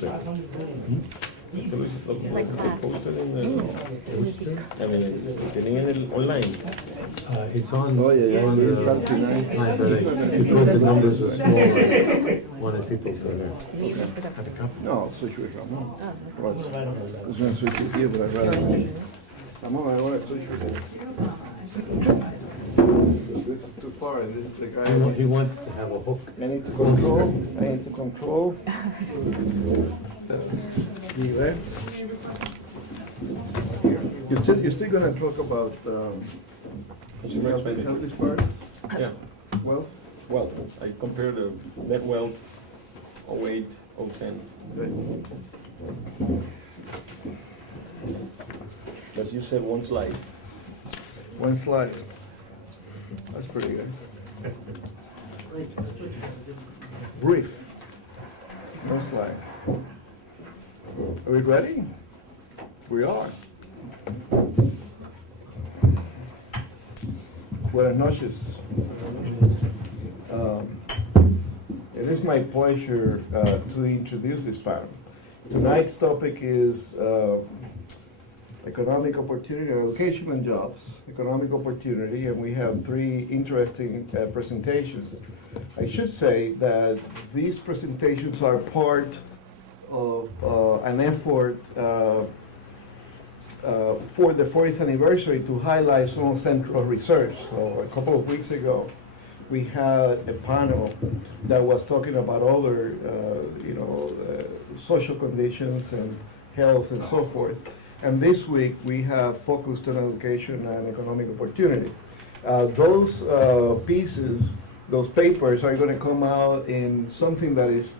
poster. It's like class. Poster en el, I mean, lo tienen en el online. It's on. Oh, yeah, on it's the about to nine. line, but because the numbers are small, I wanted people to know. You must sit up. No, I'll switch with Ramon. Oh, I was gonna switch with you, but I'd rather. Ramon, I wanna switch with you. This is too far, and this is the guy. He wants to have a hook. I need to control the event. You're still gonna talk about, Consumer expenditure. health disparities? Yeah, Well, well, I compare the net wealth, 08, 010. As you said, one slide. one slide. That's pretty good. Brief. One slide. Are we ready? We are. Buenas noches. It is my pleasure to introduce this panel. Tonight's topic is economic opportunity, education and jobs, economic opportunity, and we have three interesting presentations. I should say that these presentations are part of an effort for the 40th anniversary to highlight some of Central research. So a couple of weeks ago, we had a panel that was talking about other, social conditions and health and so forth. And this week, we have focused on education and economic opportunity. Those pieces, those papers are going to come out in something that is,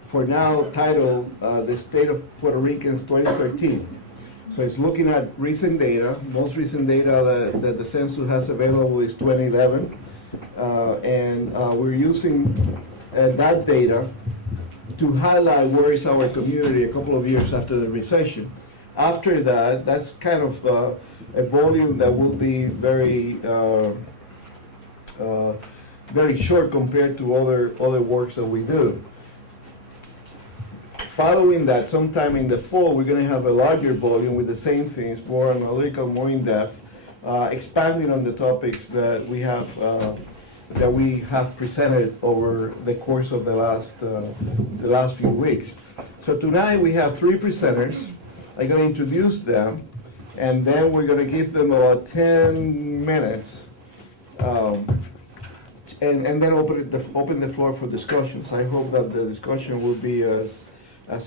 for now, titled The State of Puerto Ricans 2013. So it's looking at recent data. Most recent data that the census has available is 2011. And we're using that data to highlight where is our community a couple of years after the recession. After that, that's kind of a volume that will be very short compared to other works that we do. Following that, sometime in the fall, we're going to have a larger volume with the same things, more analytical, more in depth, expanding on the topics that we have presented over the course of the last few weeks. So tonight we have three presenters. I'm going to introduce them, and then we're going to give them about 10 minutes, and then open the floor for discussions. I hope that the discussion will be as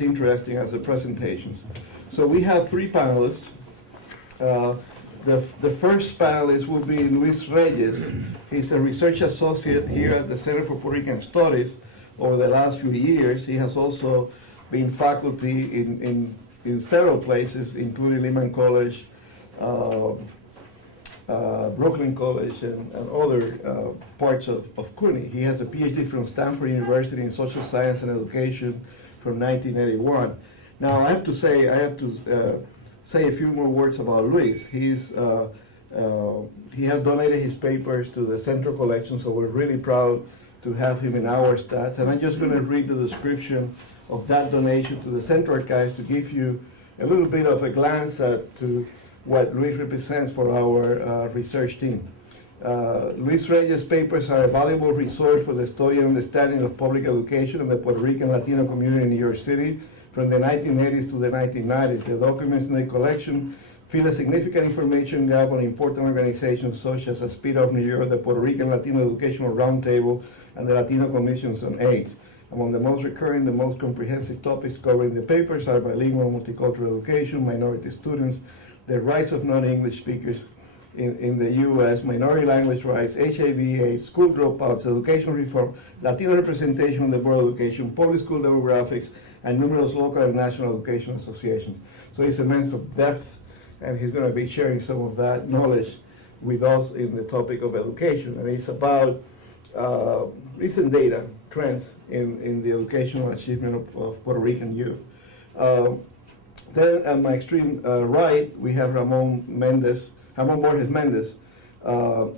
interesting as the presentations. So we have three panelists. The first panelist will be Luis Reyes. He's a research associate here at the Center for Puerto Rican Studies over the last few years. He has also been faculty in several places, including Lehman College, Brooklyn College, and other parts of CUNY. He has a PhD from Stanford University in Social Science and Education from 1981. Now, I have to say a few more words about Luis. He has donated his papers to the Central Collection, so we're really proud to have him in our stats. And I'm just going to read the description of that donation to the Central Archives to give you a little bit of a glance to what Luis represents for our research team. Luis Reyes' papers are a valuable resource for the study and understanding of public education in the Puerto Rican Latino community in New York City from the 1980s to the 1990s. The documents in the collection fill a significant information gap on important organizations such as the Speed of New York, the Puerto Rican Latino Educational Roundtable, and the Latino Commissions on AIDS. Among the most recurring, the most comprehensive topics covering the papers are bilingual multicultural education, minority students, the rights of non-English speakers in the U.S., minority language rights, HIV/AIDS, school dropouts, education reform, Latino representation in the board of education, public school demographics, and numerous local and national education associations. So it's immense of depth, and he's going to be sharing some of that knowledge with us in the topic of education. And it's about recent data, trends in the educational achievement of Puerto Rican youth. Then at my extreme right, we have Ramon Borges-Méndez.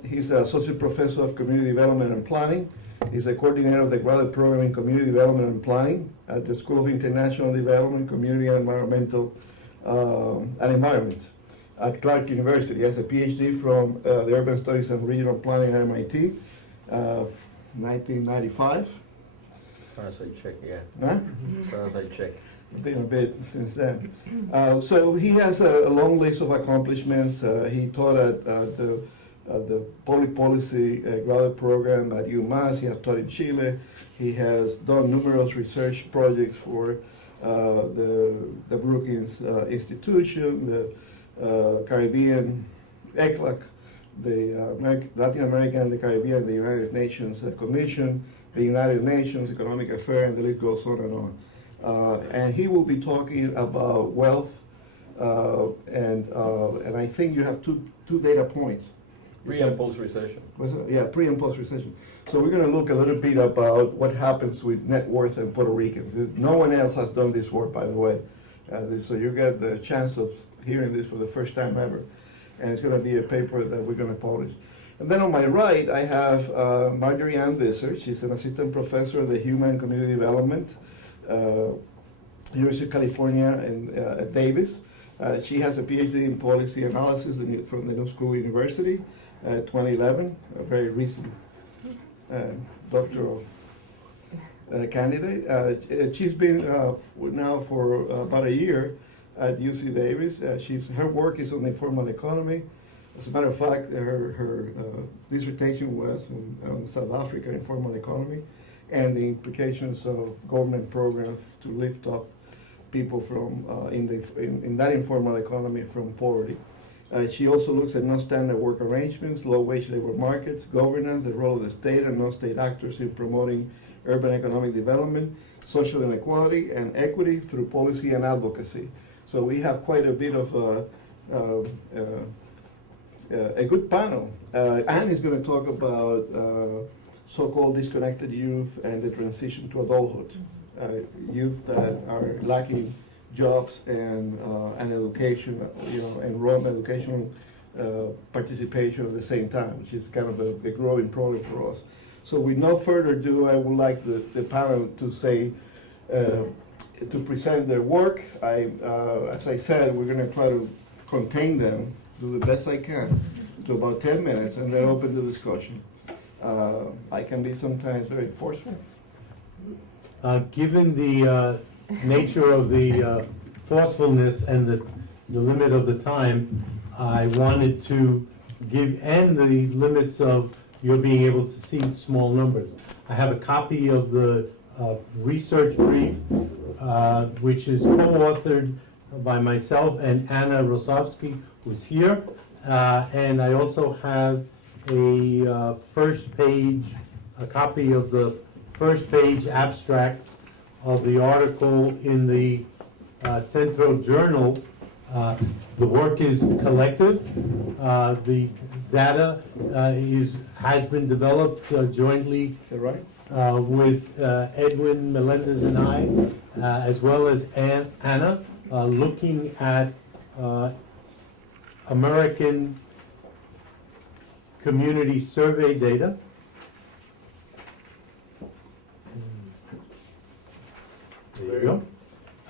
He's an associate professor of community development and planning He's a coordinator of the graduate program in community development and planning at the School of International Development, Community and Environmental and Environment at Clark University. He has a PhD from the Urban Studies and Regional Planning at MIT, 1995. As I check, yeah. Huh? As I check. Been a bit since then. So he has a long list of accomplishments. He taught at the public policy graduate program at UMass. He has taught in Chile. He has done numerous research projects for the Brookings Institution, the Caribbean ECLAC, the Latin American and the Caribbean, the United Nations Commission, the United Nations Economic Affairs, and the list goes on and on. And he will be talking about wealth, and I think you have two data points. Pre and post recession. Yeah, pre and post recession. So we're going to look a little bit about what happens with net worth in Puerto Ricans. No one else has done this work, by the way. So you get the chance of hearing this for the first time ever. And it's going to be a paper that we're going to publish. And then on my right, I have Marjorie Ann Visser. She's an assistant professor of the Human and Community Development, University of California at Davis. She has a PhD in policy analysis from the New School University, 2011, a very recent doctoral candidate. She's been now for about a year at UC Davis. Her work is on the informal economy. As a matter of fact, her dissertation was on South Africa informal economy and the implications of government programs to lift up people from in that informal economy from poverty. She also looks at non-standard work arrangements, low-wage labor markets, governance, the role of the state and non-state actors in promoting urban economic development, social inequality, and equity through policy and advocacy. So we have quite a bit of a good panel. Anne is going to talk about so-called disconnected youth and the transition to adulthood. Youth that are lacking jobs and education, enrollment, educational participation at the same time, which is kind of a growing problem for us. So with no further ado, I would like the panel to say, to present their work. As I said, we're going to try to contain them, do the best I can, to about 10 minutes, and then open the discussion. I can be sometimes very forceful. Given the nature of the forcefulness and the limit of the time, I wanted to and the limits of your being able to see small numbers. I have a copy of the research brief, which is co-authored by myself and Anna Rosowski, who's here. And I also have a copy of the first page abstract of the article in the Centro Journal. The work is collective. The data has been developed jointly. Is that right? With Edwin Melendez and I, as well as Anna, looking at American community survey data. There you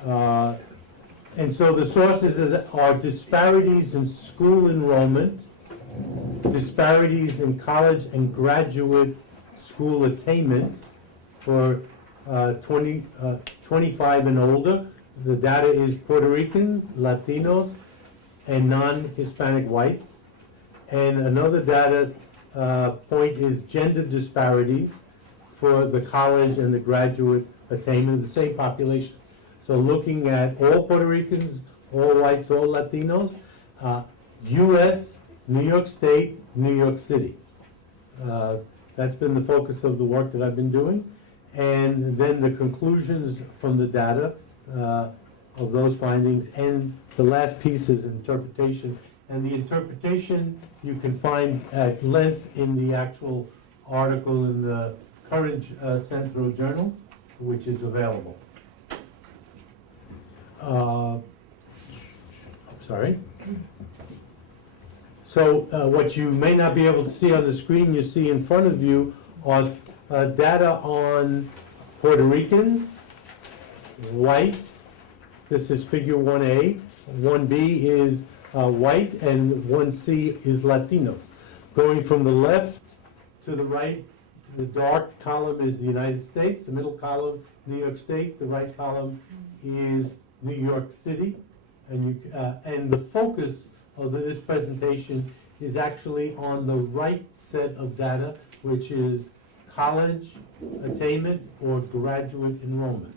go. And so the sources are disparities in school enrollment, disparities in college and graduate school attainment for 25 and older. The data is Puerto Ricans, Latinos, and non-Hispanic whites. And another data point is gender disparities for the college and the graduate attainment of the same population. So looking at all Puerto Ricans, all whites, all Latinos, U.S., New York State, New York City. That's been the focus of the work that I've been doing. And then the conclusions from the data of those findings, and the last piece is interpretation. And the interpretation you can find at length in the actual article in the current Centro Journal, which is available. Sorry. So what you may not be able to see on the screen, you see in front of you are data on Puerto Ricans, white, this is figure 1A, 1B is white, and 1C is Latino. Going from the left to the right, the dark column is the United States, the middle column, New York State, the right column is New York City. And the focus of this presentation is actually on the right set of data, which is college attainment or graduate enrollment.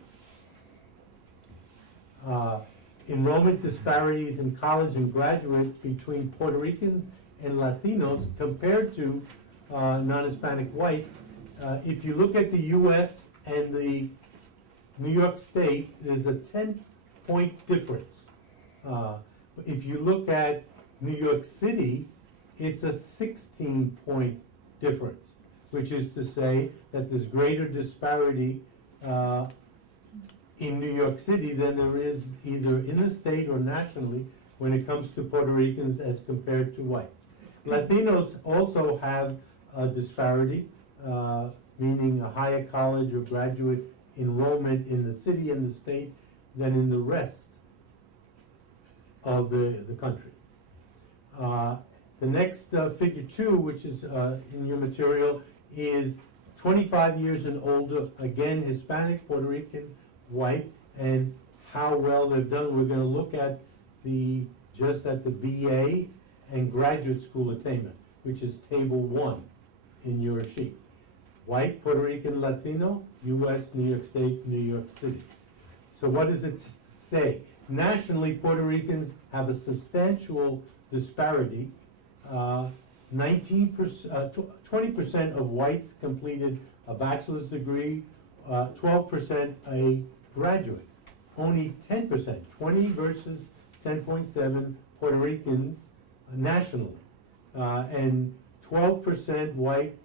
Enrollment disparities in college and graduate between Puerto Ricans and Latinos compared to non-Hispanic whites. If you look at the US and the New York State, there's a 10-point difference. If you look at New York City, it's a 16-point difference, which is to say that there's greater disparity in New York City than there is either in the state or nationally when it comes to Puerto Ricans as compared to whites. Latinos also have a disparity, meaning a higher college or graduate enrollment in the city and the state than in the rest of the country. The next figure 2, which is in your material, is 25 years and older, again, Hispanic, Puerto Rican, white, and how well they've done. We're going to look at just at the BA and graduate school attainment, which is table 1 in your sheet. White, Puerto Rican, Latino, US, New York State, New York City. So what does it say? Nationally, Puerto Ricans have a substantial disparity. 20% of whites completed a bachelor's degree, 12% a graduate. Only 10%, 20 versus 10.7 Puerto Ricans nationally. And 12% white,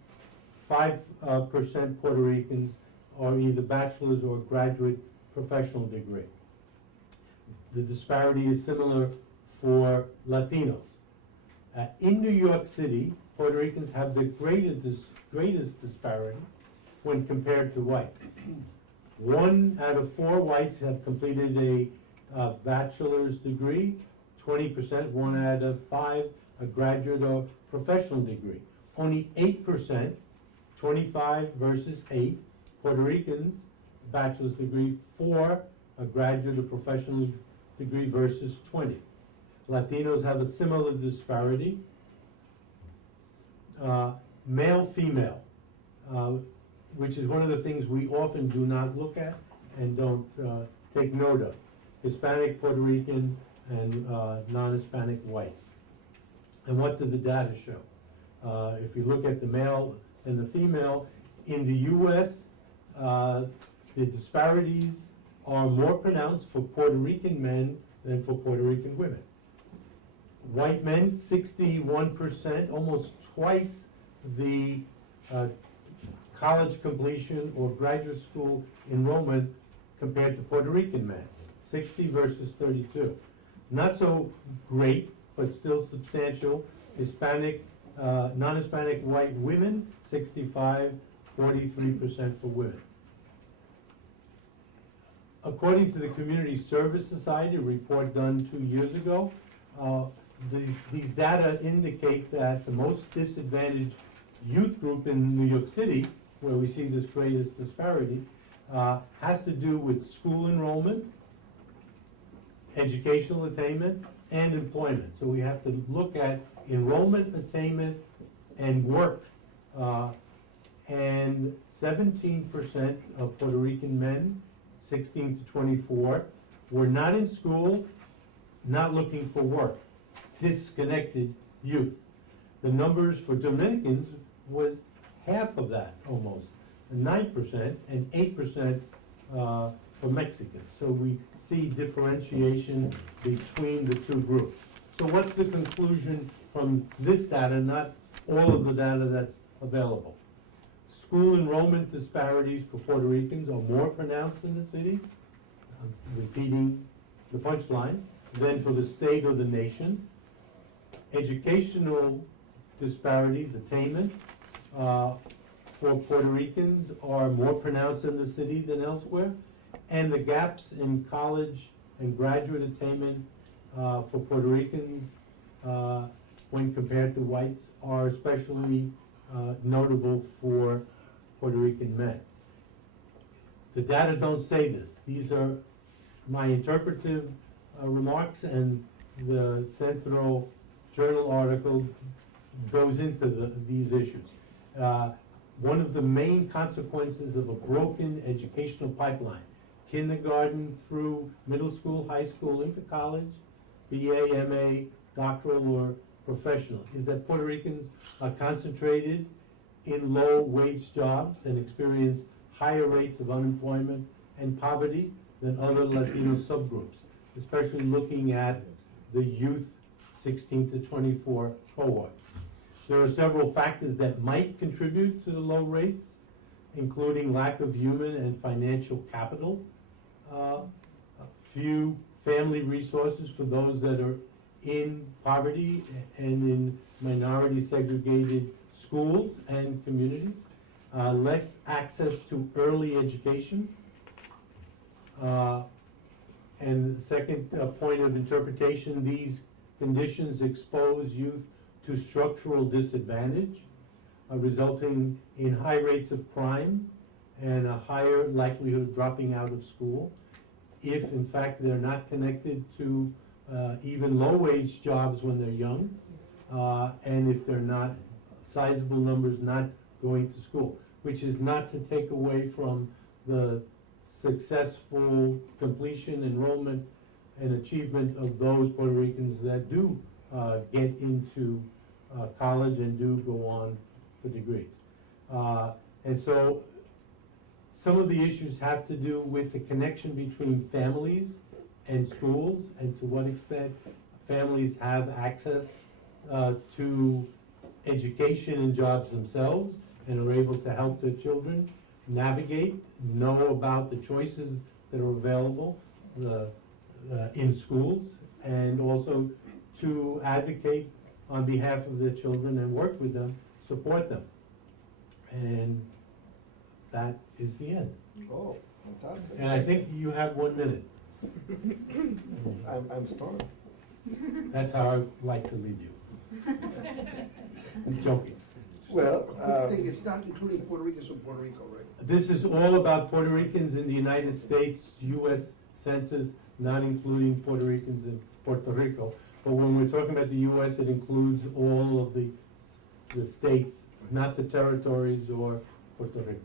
5% Puerto Ricans are either bachelor's or graduate professional degree. The disparity is similar for Latinos. In New York City, Puerto Ricans have the greatest disparity when compared to whites. 1 out of 4 whites have completed a bachelor's degree, 20%, 1 out of 5 a graduate or professional degree. Only 8%, 25 versus 8, Puerto Ricans, bachelor's degree, 4 a graduate or professional degree versus 20. Latinos have a similar disparity. Male-female, which is one of the things we often do not look at and don't take note of. Hispanic, Puerto Rican, and non-Hispanic white. And what do the data show? If you look at the male and the female, in the US, the disparities are more pronounced for Puerto Rican men than for Puerto Rican women. White men, 61%, almost twice the college completion or graduate school enrollment compared to Puerto Rican men, 60 versus 32. Not so great, but still substantial. Hispanic, non-Hispanic white women, 65, 43% for women. According to the Community Service Society, a report done 2 years ago, these data indicate that the most disadvantaged youth group in New York City, where we see this greatest disparity, has to do with school enrollment, educational attainment, and employment. So we have to look at enrollment, attainment, and work. And 17% of Puerto Rican men, 16 to 24, were not in school, not looking for work. Disconnected youth. The numbers for Dominicans was half of that, almost, 9% and 8% for Mexicans. So we see differentiation between the two groups. So what's the conclusion from this data, not all of the data that's available? School enrollment disparities for Puerto Ricans are more pronounced in the city, I'm repeating the punchline, than for the state or the nation. Educational disparities, attainment, for Puerto Ricans are more pronounced in the city than elsewhere, and the gaps in college and graduate attainment for Puerto Ricans when compared to whites are especially notable for Puerto Rican men. The data don't say this. These are my interpretive remarks, and the Central Journal article goes into these issues. One of the main consequences of a broken educational pipeline, kindergarten through middle school, high school, into college, BA, MA, doctoral or professional, is that Puerto Ricans are concentrated in low-wage jobs and experience higher rates of unemployment and poverty than other Latino subgroups, especially looking at the youth 16 to 24 cohort. There are several factors that might contribute to the low rates, including lack of human and financial capital, few family resources for those that are in poverty and in minority segregated schools and communities, less access to early education. And the second point of interpretation, these conditions expose youth to structural disadvantage, resulting in high rates of crime and a higher likelihood of dropping out of school, if in fact they're not connected to even low-wage jobs when they're young, and if they're not, sizable numbers not going to school, which is not to take away from the successful completion, enrollment, and achievement of those Puerto Ricans that do get into college and do go on for degrees. And so some of the issues have to do with the connection between families and schools, and to what extent families have access to education and jobs themselves, and are able to help their children navigate, know about the choices that are available in schools, and also to advocate on behalf of their children and work with them, support them. And that is the end. Oh, fantastic. And I think you have 1 minute. I'm stunned. That's how I like to lead you. I'm joking. Well, I think it's not including Puerto Ricans from Puerto Rico, right? This is all about Puerto Ricans in the United States, US Census, not including Puerto Ricans in Puerto Rico. But when we're talking about the US, it includes all of the states, not the territories or Puerto Rico.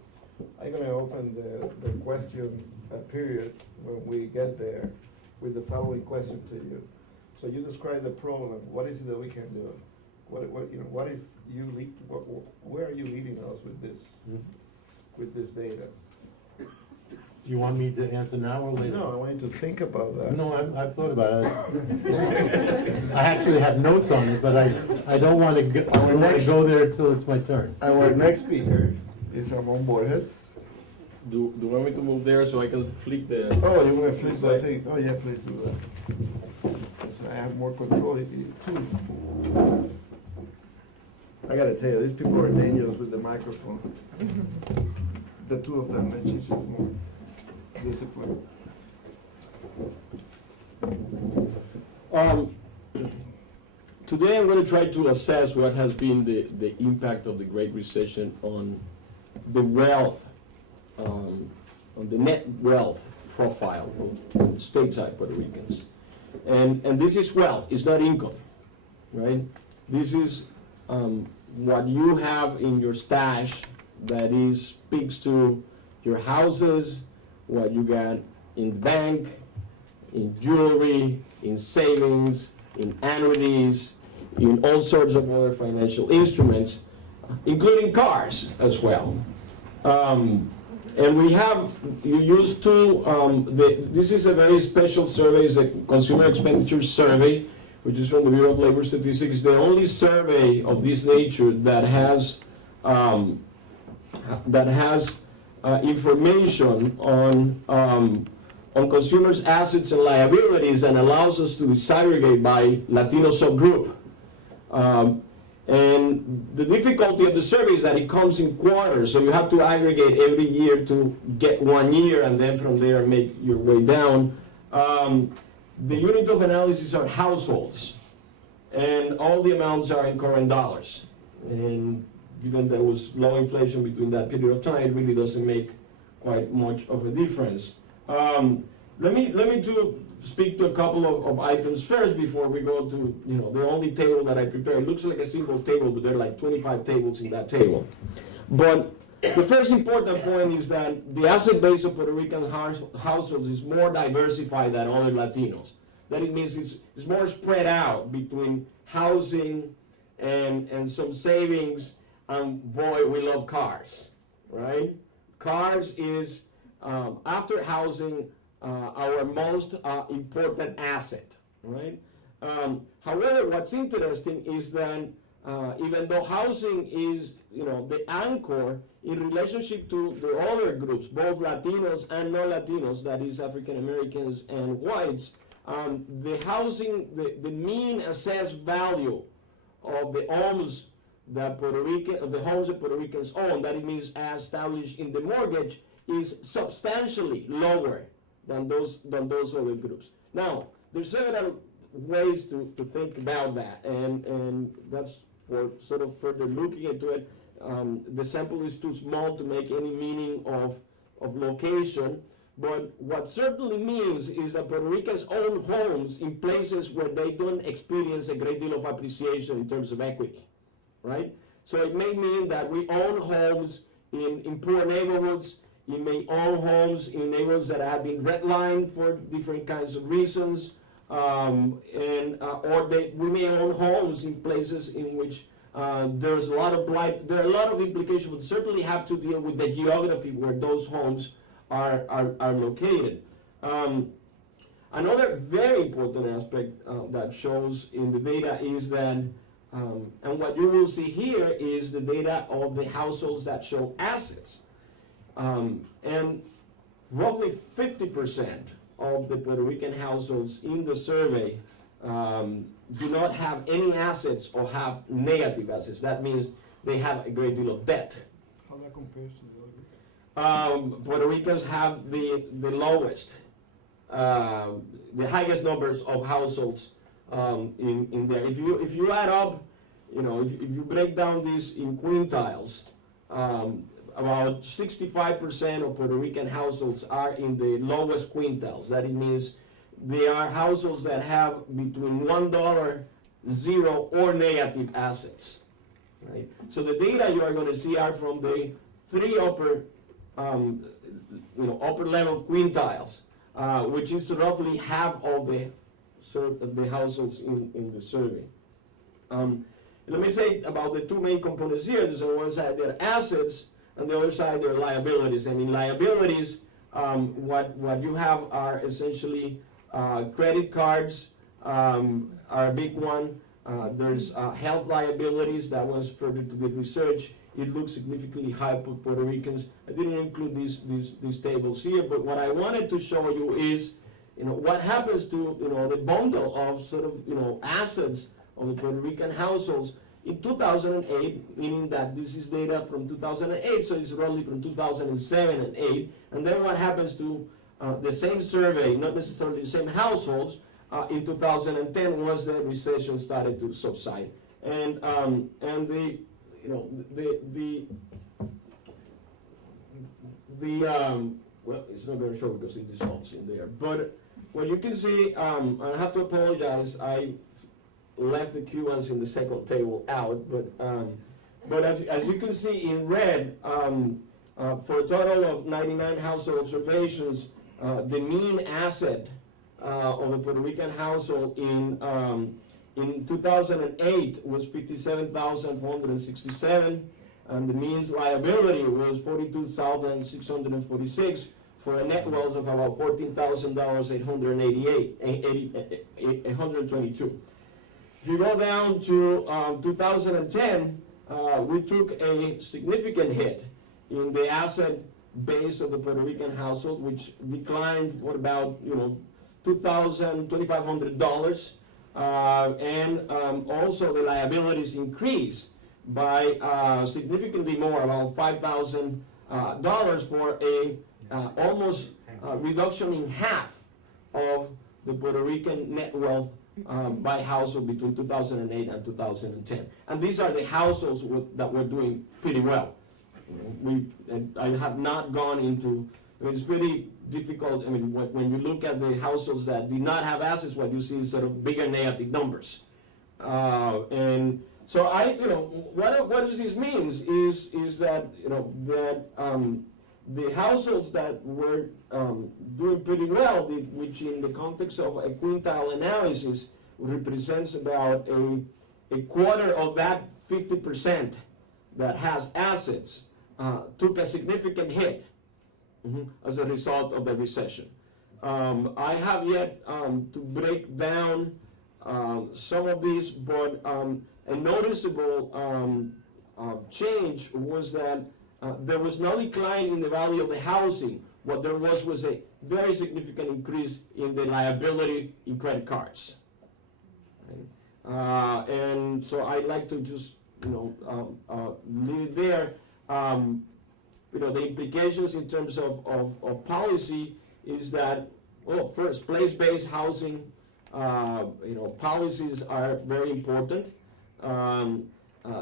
I'm gonna open the question period when we get there with the following question to you. So you describe the problem. What is it that we can do? What is where are you leading us with this data? You want me to answer now or later? No, I want you to think about that. No, I've thought about it. I actually have notes on it, but I don't want to go there until it's my turn. Our next speaker is Ramon Borges. Do you want me to move there so I can flick the? Oh, you want to flip that thing? Oh, yeah, please do that. So I have more control too. I gotta tell you, these people are dangerous with the microphone. The two of them, and she's more disciplined. Today I'm going to try to assess what has been the impact of the Great Recession on the wealth, on the net wealth profile of stateside Puerto Ricans. And this is wealth, it's not income, right? This is what you have in your stash that speaks to your houses, what you got in the bank, in jewelry, in savings, in annuities, in all sorts of other financial instruments, including cars as well. And you use two, this is a very special survey, it's a consumer expenditure survey, which is from the Bureau of Labor Statistics, the only survey of this nature that has information on consumers' assets and liabilities and allows us to disaggregate by Latino subgroup. And the difficulty of the survey is that it comes in quarters, so you have to aggregate every year to get 1 year, and then from there make your way down. The unit of analysis are households, and all the amounts are in current dollars. And given there was low inflation between that period of time, it really doesn't make quite much of a difference. Let me speak to a couple of items first before we go to, the only table that I prepared. It looks like a simple table, but there are like 25 tables in that table. But the first important point is that the asset base of Puerto Rican households is more diversified than other Latinos. That it means it's more spread out between housing and some savings, and boy, we love cars, right? Cars is, after housing, our most important asset, right? However, what's interesting is that even though housing is, the anchor in relationship to the other groups, both Latinos and non-Latinos, that is African Americans and whites, the housing, the mean assessed value of the homes that the homes that Puerto Ricans own, that it means as established in the mortgage, is substantially lower than those other groups. Now, there's several ways to think about that, and that's for sort of further looking into it. The sample is too small to make any meaning of location, but what certainly means is that Puerto Ricans own homes in places where they don't experience a great deal of appreciation in terms of equity, right? So it may mean that we own homes in poor neighborhoods. You may own homes in neighborhoods that have been redlined for different kinds of reasons, we may own homes in places in which there's a lot of blight. There are a lot of implications, but certainly have to deal with the geography where those homes are located. Another very important aspect that shows in the data is that, and what you will see here is the data of the households that show assets. And roughly 50% of the Puerto Rican households in the survey do not have any assets or have negative assets. That means they have a great deal of debt. How that compares to the other group? Puerto Ricans have the lowest, the highest numbers of households in there. If you add up, if you break down these in quintiles, about 65% of Puerto Rican households are in the lowest quintiles. That it means they are households that have between $1, 0, or negative assets. Right? So the data you are going to see are from the three upper level quintiles, which is roughly half of the households in the survey. Let me say about the two main components here. There's on one side their assets, and the other side their liabilities. And in liabilities, what you have are essentially credit cards are a big one. There's health liabilities. That was further to be researched. It looks significantly high for Puerto Ricans. I didn't include these tables here, but what I wanted to show you is, what happens to the bundle of sort of assets of the Puerto Rican households in 2008, meaning that this is data from 2008, so it's roughly from 2007 and 8. And then what happens to the same survey, not necessarily the same households, in 2010 once the recession started to subside. And the well, it's not very sure because it dissolves in there. But what you can see, I have to apologize, I left the Cubans in the second table out, but as you can see in red, for a total of 99 household observations, the mean asset of a Puerto Rican household in 2008 was $57,467, and the mean liability was $42,646 for a net wealth of about $14,822. If you go down to 2010, we took a significant hit in the asset base of the Puerto Rican household, which declined for about $2,500. And also the liabilities increase by significantly more, about $5,000 for a almost reduction in half of the Puerto Rican net wealth by household between 2008 and 2010. And these are the households that were doing pretty well. I have not gone into, I mean, it's pretty difficult. I mean, when you look at the households that did not have assets, what you see is sort of bigger negative numbers. And so what does this means is that, the households that were doing pretty well, which in the context of a quintile analysis represents about a quarter of that 50% that has assets, took a significant hit as a result of the recession. I have yet to break down some of these, but a noticeable change was that there was no decline in the value of the housing. What there was a very significant increase in the liability in credit cards. Right? And so I'd like to just leave it there. The implications in terms of policy is that, well, first, place-based housing policies are very important.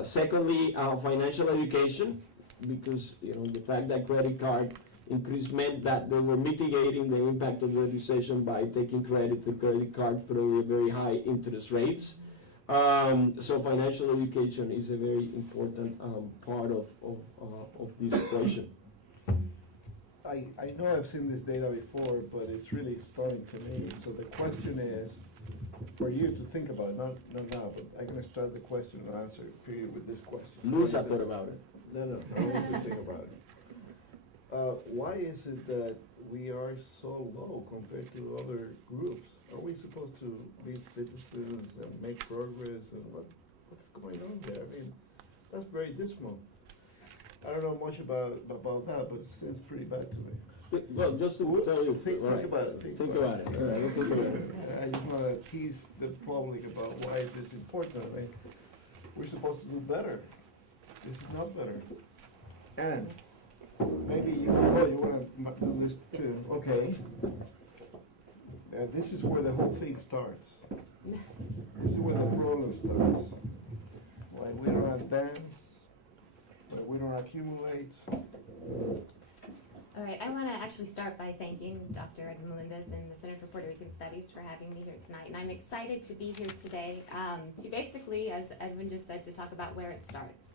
Secondly, financial education, because the fact that credit card increase meant that they were mitigating the impact of the recession by taking credit through credit cards, probably very high interest rates. So financial education is a very important part of this equation. I know I've seen this data before, but it's really stunning to me. So the question is, for you to think about it, not now, but I'm going to start the question and answer for you with this question. Luis, I thought about it. No, I want you to think about it. Why is it that we are so low compared to other groups? Are we supposed to be citizens and make progress, and what's going on there? I mean, that's very dismal. I don't know much about that, but it seems pretty bad to me. Well, just to tell you, Think right. about it. Think about it. All right, let's think about it. I just want to tease the public about why is this important. I mean, we're supposed to do better. This is not better. And maybe you want to do this too. Okay. This is where the whole thing starts. This is where the problem starts. Why we don't advance, why we don't accumulate. All right, I want to actually start by thanking Dr. Borges-Méndez and the Center for Puerto Rican Studies for having me here tonight. And I'm excited to be here today to basically, as Edwin just said, to talk about where it starts.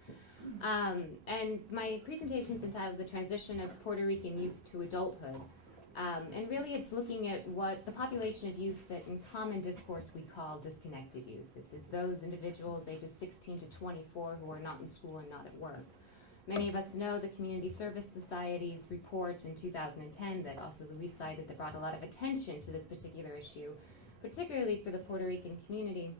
And my presentation is entitled The Transition of Puerto Rican Youth to Adulthood. And really it's looking at what the population of youth that in common discourse we call disconnected youth. This is those individuals ages 16 to 24 who are not in school and not at work. Many of us know the Community Service Society's report in 2010 that also Luis cited that brought a lot of attention to this particular issue, particularly for the Puerto Rican community.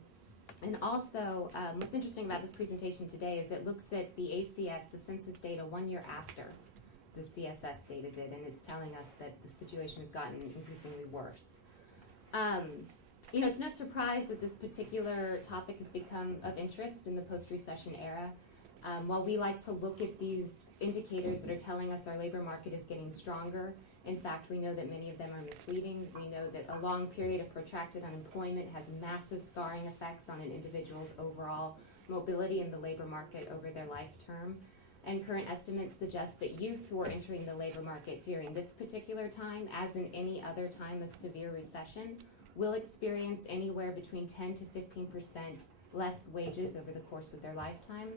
And also, what's interesting about this presentation today is it looks at the ACS, the census data, 1 year after the CSS data did, and it's telling us that the situation has gotten increasingly worse. It's no surprise that this particular topic has become of interest in the post-recession era. While we like to look at these indicators that are telling us our labor market is getting stronger, in fact, we know that many of them are misleading. We know that a long period of protracted unemployment has massive scarring effects on an individual's overall mobility in the labor market over their life term. And current estimates suggest that youth who are entering the labor market during this particular time, as in any other time of severe recession, will experience anywhere between 10 to 15% less wages over the course of their lifetime.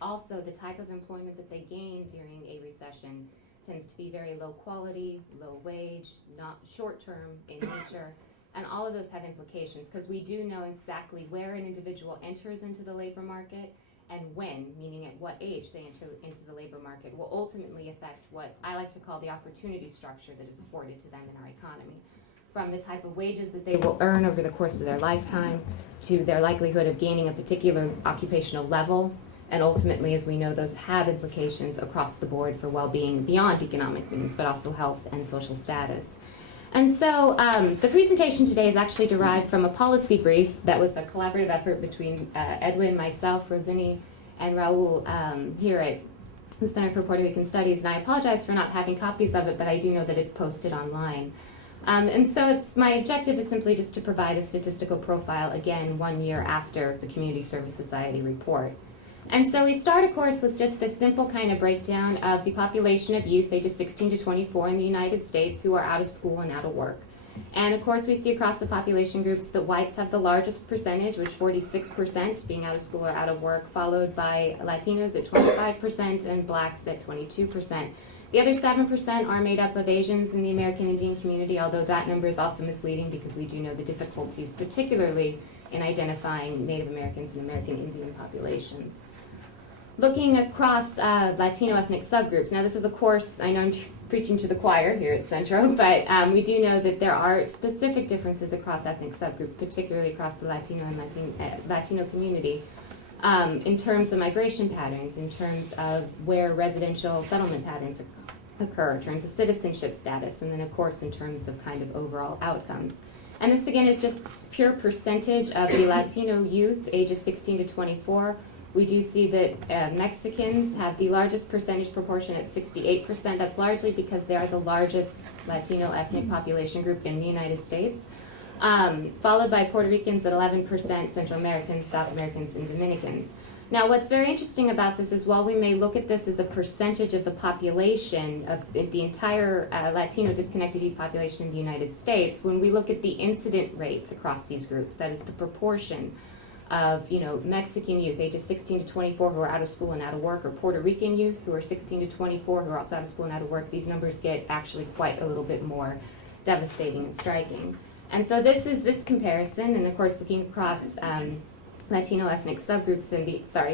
Also, the type of employment that they gain during a recession tends to be very low quality, low wage, not short-term in nature, and all of those have implications because we do know exactly where an individual enters into the labor market and when, meaning at what age they enter into the labor market, will ultimately affect what I like to call the opportunity structure that is afforded to them in our economy. From the type of wages that they will earn over the course of their lifetime to their likelihood of gaining a particular occupational level. And ultimately, as we know, those have implications across the board for well-being beyond economic means, but also health and social status. And so the presentation today is actually derived from a policy brief that was a collaborative effort between Edwin, myself, Rosini, and Raul here at the Center for Puerto Rican Studies. And I apologize for not having copies of it, but I do know that it's posted online. And so my objective is simply just to provide a statistical profile, again, 1 year after the Community Service Society report. And so we start, of course, with just a simple kind of breakdown of the population of youth ages 16 to 24 in the United States who are out of school and out of work. And of course, we see across the population groups that whites have the largest percentage, which 46% being out of school or out of work, followed by Latinos at 25% and blacks at 22%. The other 7% are made up of Asians in the American Indian community, although that number is also misleading because we do know the difficulties, particularly in identifying Native Americans and American Indian populations. Looking across Latino ethnic subgroups, now this is, of course, I know I'm preaching to the choir here at Centro, but we do know that there are specific differences across ethnic subgroups, particularly across the Latino and Latino community, in terms of migration patterns, in terms of where residential settlement patterns occur, in terms of citizenship status, and then, of course, in terms of kind of overall outcomes. And this, again, is just pure percentage of the Latino youth ages 16 to 24. We do see that Mexicans have the largest percentage proportion at 68%. That's largely because they are the largest Latino ethnic population group in the United States, followed by Puerto Ricans at 11%, Central Americans, South Americans, and Dominicans. Now, what's very interesting about this is while we may look at this as a percentage of the population, of the entire Latino disconnected youth population in the United States, when we look at the incident rates across these groups, that is the proportion of Mexican youth ages 16 to 24 who are out of school and out of work, or Puerto Rican youth who are 16 to 24 who are also out of school and out of work, these numbers get actually quite a little bit more devastating and striking. And so this is this comparison, and of course looking across Latino ethnic subgroups and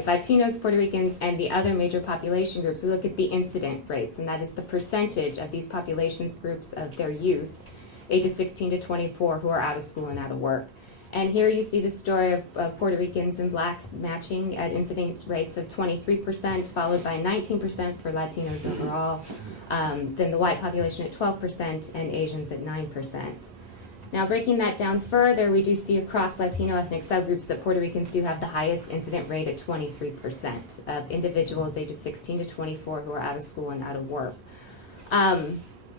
Latinos, Puerto Ricans, and the other major population groups, we look at the incident rates, and that is the percentage of these populations groups of their youth ages 16 to 24 who are out of school and out of work. And here you see the story of Puerto Ricans and blacks matching at incident rates of 23%, followed by 19% for Latinos overall, then the white population at 12%, and Asians at 9%. Now, breaking that down further, we do see across Latino ethnic subgroups that Puerto Ricans do have the highest incident rate at 23% of individuals ages 16 to 24 who are out of school and out of work.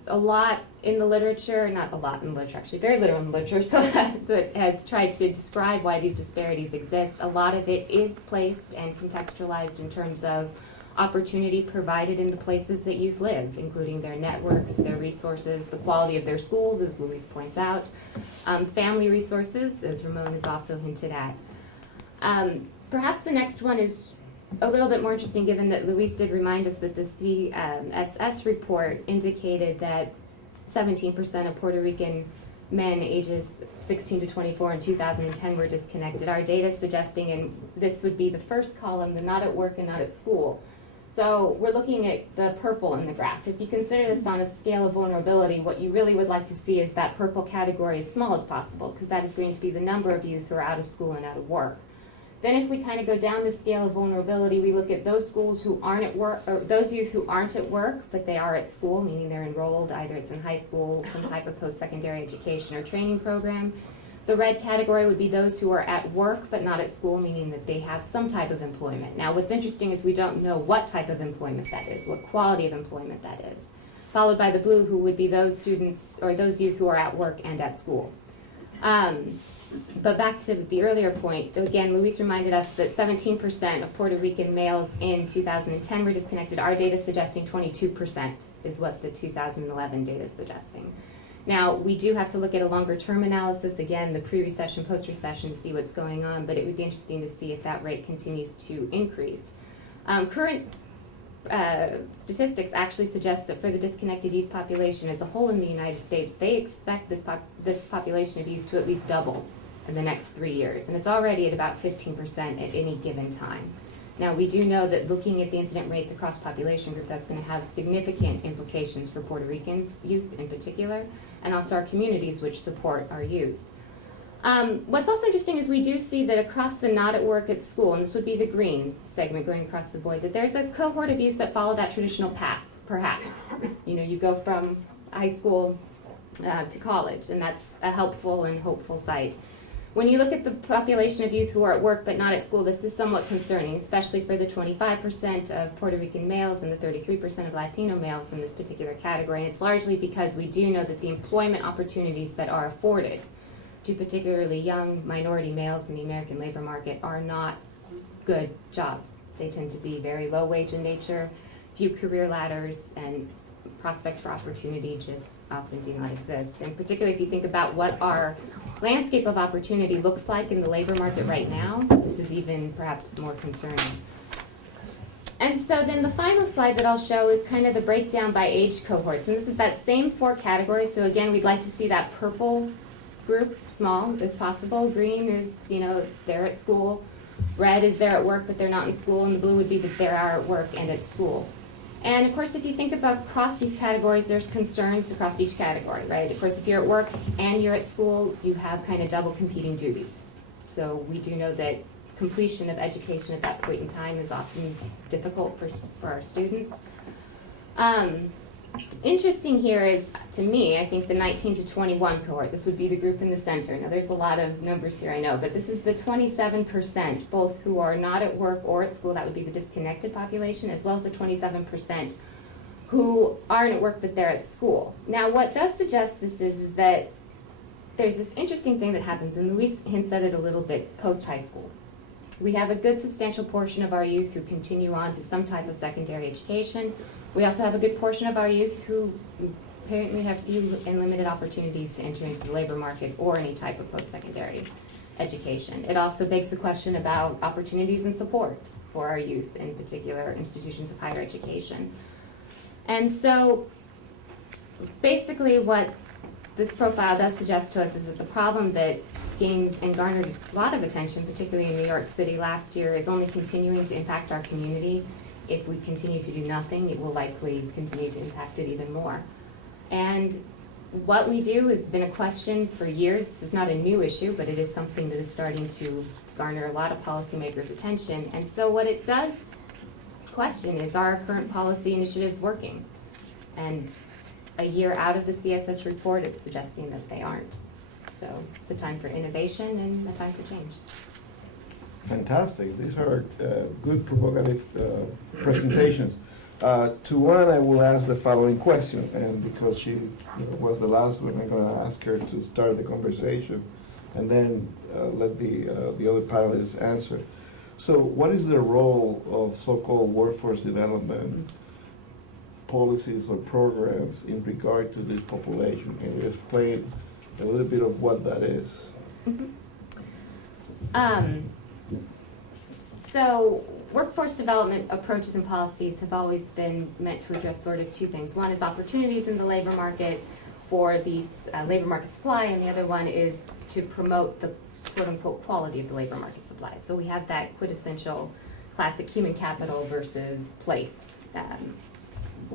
A lot in the literature, not a lot in the literature, actually very little in the literature, so that has tried to describe why these disparities exist. A lot of it is placed and contextualized in terms of opportunity provided in the places that youth live, including their networks, their resources, the quality of their schools, as Luis points out, family resources, as Ramon has also hinted at. Perhaps the next one is a little bit more interesting, given that Luis did remind us that the CSS report indicated that 17% of Puerto Rican men ages 16 to 24 in 2010 were disconnected. Our data suggesting, and this would be the first column, the not at work and not at school. So we're looking at the purple in the graph. If you consider this on a scale of vulnerability, what you really would like to see is that purple category as small as possible, because that is going to be the number of youth who are out of school and out of work. Then if we kind of go down the scale of vulnerability, we look at those schools who aren't at work, or those youth who aren't at work, but they are at school, meaning they're enrolled, either it's in high school, some type of post-secondary education or training program. The red category would be those who are at work but not at school, meaning that they have some type of employment. Now, what's interesting is we don't know what type of employment that is, what quality of employment that is. Followed by the blue, who would be those students or those youth who are at work and at school. But back to the earlier point, again, Luis reminded us that 17% of Puerto Rican males in 2010 were disconnected. Our data suggesting 22% is what the 2011 data is suggesting. Now, we do have to look at a longer term analysis, again, the pre-recession, post-recession, to see what's going on, but it would be interesting to see if that rate continues to increase. Current statistics actually suggest that for the disconnected youth population as a whole in the United States, they expect this population of youth to at least double in the next 3 years, and it's already at about 15% at any given time. Now, we do know that looking at the incident rates across population group, that's going to have significant implications for Puerto Rican youth in particular, and also our communities which support our youth. What's also interesting is we do see that across the not at work at school, and this would be the green segment going across the board, that there's a cohort of youth that follow that traditional path, perhaps. You know, you go from high school to college, and that's a helpful and hopeful sight. When you look at the population of youth who are at work but not at school, this is somewhat concerning, especially for the 25% of Puerto Rican males and the 33% of Latino males in this particular category. And it's largely because we do know that the employment opportunities that are afforded to particularly young minority males in the American labor market are not good jobs. They tend to be very low wage in nature, few career ladders, and prospects for opportunity just often do not exist. And particularly if you think about what our landscape of opportunity looks like in the labor market right now, this is even perhaps more concerning. And so then the final slide that I'll show is kind of the breakdown by age cohorts. And this is that same 4 categories. So again, we'd like to see that purple group small as possible. Green is, they're at school. Red is they're at work, but they're not in school. And the blue would be that they are at work and at school. And of course, if you think about across these categories, there's concerns across each category, right? Of course, if you're at work and you're at school, you have kind of double competing duties. So we do know that completion of education at that point in time is often difficult for our students. Interesting here is, to me, I think the 19 to 21 cohort. This would be the group in the center. Now, there's a lot of numbers here, I know, but this is the 27%, both who are not at work or at school. That would be the disconnected population, as well as the 27% who aren't at work but they're at school. Now, what does suggest this is that there's this interesting thing that happens, and Luis hints at it a little bit post-high school. We have a good substantial portion of our youth who continue on to some type of secondary education. We also have a good portion of our youth who apparently have few and limited opportunities to enter into the labor market or any type of post-secondary education. It also begs the question about opportunities and support for our youth, in particular institutions of higher education. And so basically what this profile does suggest to us is that the problem that gained and garnered a lot of attention, particularly in New York City last year, is only continuing to impact our community. If we continue to do nothing, it will likely continue to impact it even more. And what we do has been a question for years. This is not a new issue, but it is something that is starting to garner a lot of policymakers' attention. And so what it does question is, are our current policy initiatives working? And a year out of the CSS report, it's suggesting that they aren't. So it's a time for innovation and a time for change. Fantastic. These are good provocative presentations. To one, I will ask the following question, and because she was the last one, I'm going to ask her to start the conversation, and then let the other panelists answer. So what is the role of so-called workforce development policies or programs in regard to this population? Can you explain a little bit of what that is? So workforce development approaches and policies have always been meant to address sort of 2 things. One is opportunities in the labor market for the labor market supply, and the other one is to promote the quote-unquote quality of the labor market supply. So we have that quintessential classic human capital versus place.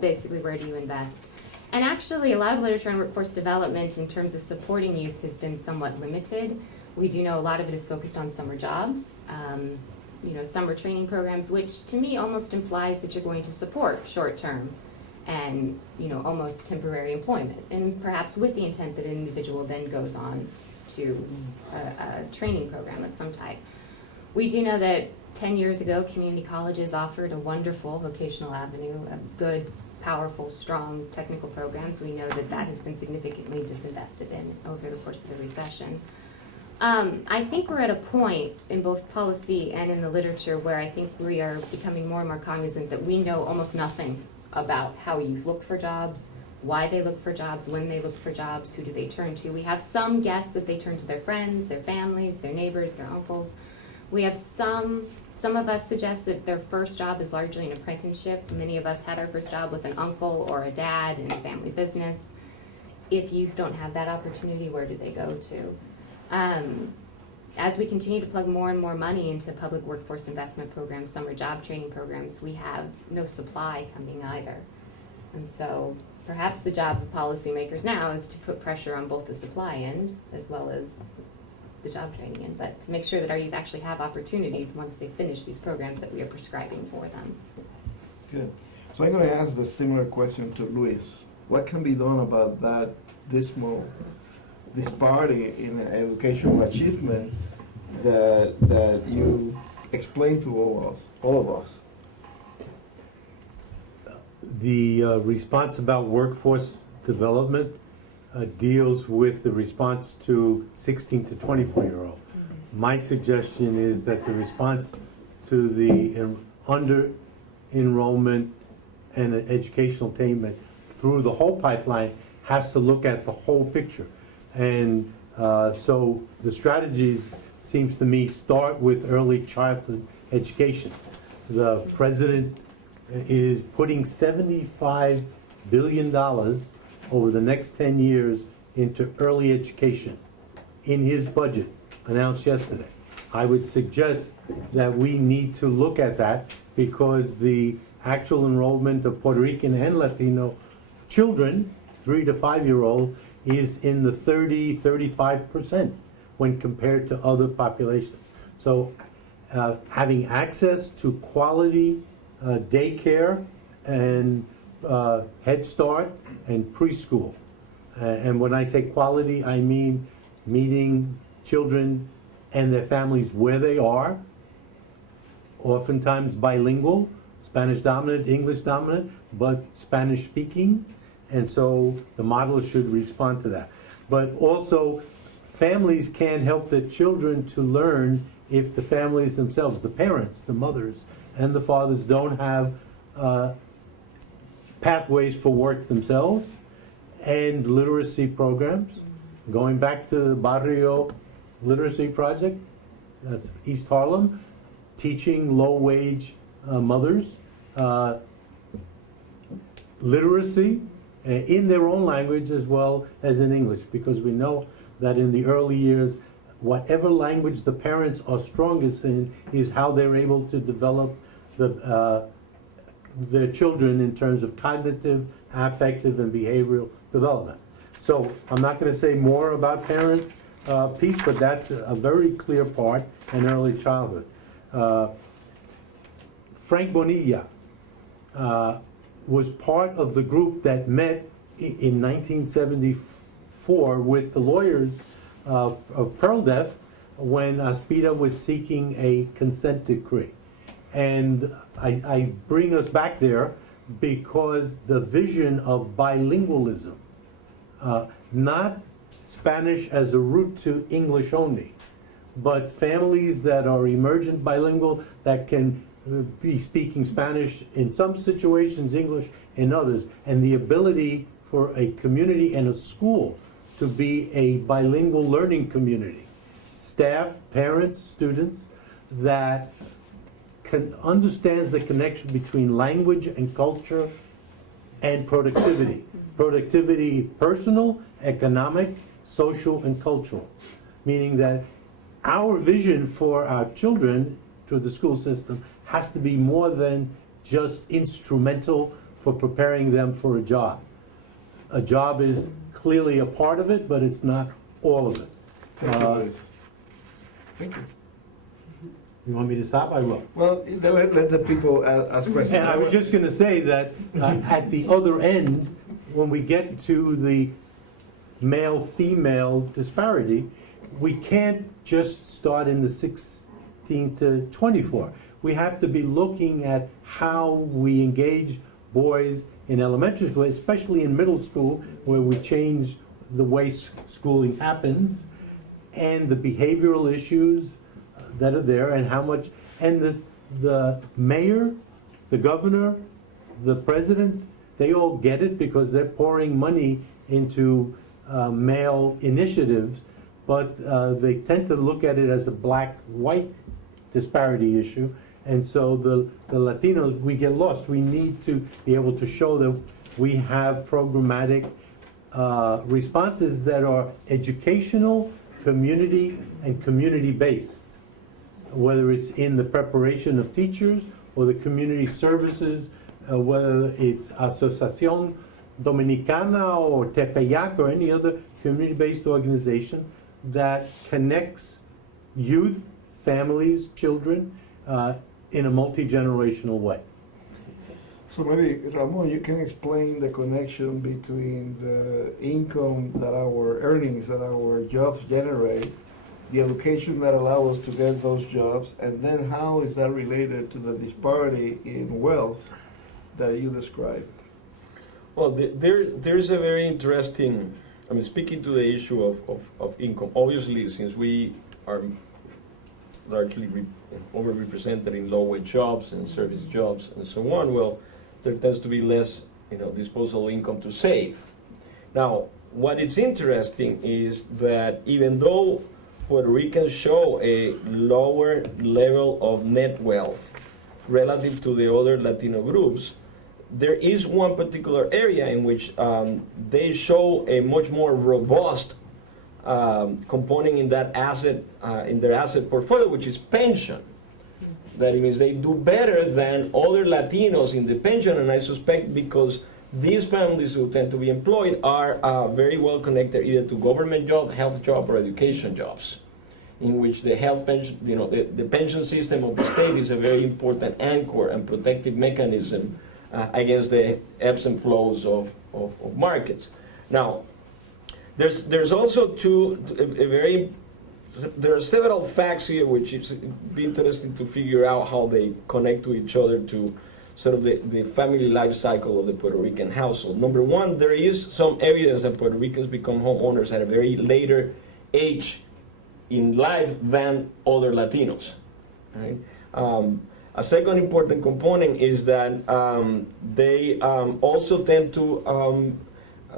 Basically, where do you invest? And actually, a lot of literature on workforce development in terms of supporting youth has been somewhat limited. We do know a lot of it is focused on summer jobs, summer training programs, which to me almost implies that you're going to support short-term and, almost temporary employment, and perhaps with the intent that an individual then goes on to a training program of some type. We do know that 10 years ago, community colleges offered a wonderful vocational avenue, a good, powerful, strong technical programs. We know that that has been significantly disinvested in over the course of the recession. I think we're at a point in both policy and in the literature where I think we are becoming more and more cognizant that we know almost nothing about how youth look for jobs, why they look for jobs, when they look for jobs, who do they turn to. We have some guess that they turn to their friends, their families, their neighbors, their uncles. We have some of us suggest that their first job is largely an apprenticeship. Many of us had our first job with an uncle or a dad in a family business. If youth don't have that opportunity, where do they go to? As we continue to plug more and more money into public workforce investment programs, summer job training programs, we have no supply coming either. And so perhaps the job of policymakers now is to put pressure on both the supply end as well as the job training end, but to make sure that our youth actually have opportunities once they finish these programs that we are prescribing for them. Good. So I'm going to ask the similar question to Luis. What can be done about that dismal disparity in educational achievement that you explained to all of us. The response about workforce development deals with the response to 16 to 24-year-old. My suggestion is that the response to the under-enrollment and educational attainment through the whole pipeline has to look at the whole picture. And so the strategies, seems to me, start with early childhood education. The president is putting $75 billion over the next 10 years into early education in his budget, announced yesterday. I would suggest that we need to look at that because the actual enrollment of Puerto Rican and Latino children, 3 to 5-year-old, is in the 35% when compared to other populations. So having access to quality daycare and Head Start and preschool. And when I say quality, I mean meeting children and their families where they are, oftentimes bilingual, Spanish dominant, English dominant, but Spanish speaking. And so the model should respond to that. But also, families can't help their children to learn if the families themselves, the parents, the mothers, and the fathers don't have pathways for work themselves and literacy programs. Going back to the Barrio Literacy Project, that's East Harlem, teaching low-wage mothers literacy in their own language as well as in English, because we know that in the early years, whatever language the parents are strongest in is how they're able to develop their children in terms of cognitive, affective, and behavioral development. So I'm not going to say more about parent piece, but that's a very clear part in early childhood. Frank Bonilla was part of the group that met in 1974 with the lawyers of Pearl Deaf when Aspida was seeking a consent decree. And I bring us back there because the vision of bilingualism, not Spanish as a route to English only, but families that are emergent bilingual that can be speaking Spanish in some situations, English in others, and the ability for a community and a school to be a bilingual learning community. Staff, parents, students that understands the connection between language and culture and productivity. Productivity personal, economic, social, and cultural. Meaning that our vision for our children through the school system has to be more than just instrumental for preparing them for a job. A job is clearly a part of it, but it's not all of it. Thank you, Luis. Thank you. You want me to stop? I will. Well, then let the people ask questions. And I was just going to say that at the other end, when we get to the male-female disparity, we can't just start in the 16 to 24. We have to be looking at how we engage boys in elementary school, especially in middle school, where we change the way schooling happens, and the behavioral issues that are there, and how much, and the mayor, the governor, the president, they all get it because they're pouring money into male initiatives, but they tend to look at it as a black-white disparity issue, and so the Latinos, we get lost. We need to be able to show that we have programmatic responses that are educational, community, and community-based, whether it's in the preparation of teachers or the community services, whether it's Asociación Dominicana or Tepeyac or any other community-based organization that connects youth, families, children in a multi-generational way. So maybe, Ramon, you can explain the connection between the income that our earnings, that our jobs generate, the education that allow us to get those jobs, and then how is that related to the disparity in wealth that you described? Well, there's a very interesting, I mean, speaking to the issue of income, obviously, since we are largely overrepresented in low-wage jobs and service jobs and so on, well, there tends to be less, disposable income to save. Now, what is interesting is that even though Puerto Ricans show a lower level of net wealth relative to the other Latino groups, there is one particular area in which they show a much more robust component in that asset, in their asset portfolio, which is pension. That means they do better than other Latinos in the pension, and I suspect because these families who tend to be employed are very well connected either to government job, health job, or education jobs, in which the health pension, the pension system of the state is a very important anchor and protective mechanism against the ebbs and flows of markets. Now, there's also there are several facts here which it's be interesting to figure out how they connect to each other to sort of the family life cycle of the Puerto Rican household. Number one, there is some evidence that Puerto Ricans become homeowners at a very later age in life than other Latinos. Right? A second important component is that they also tend to,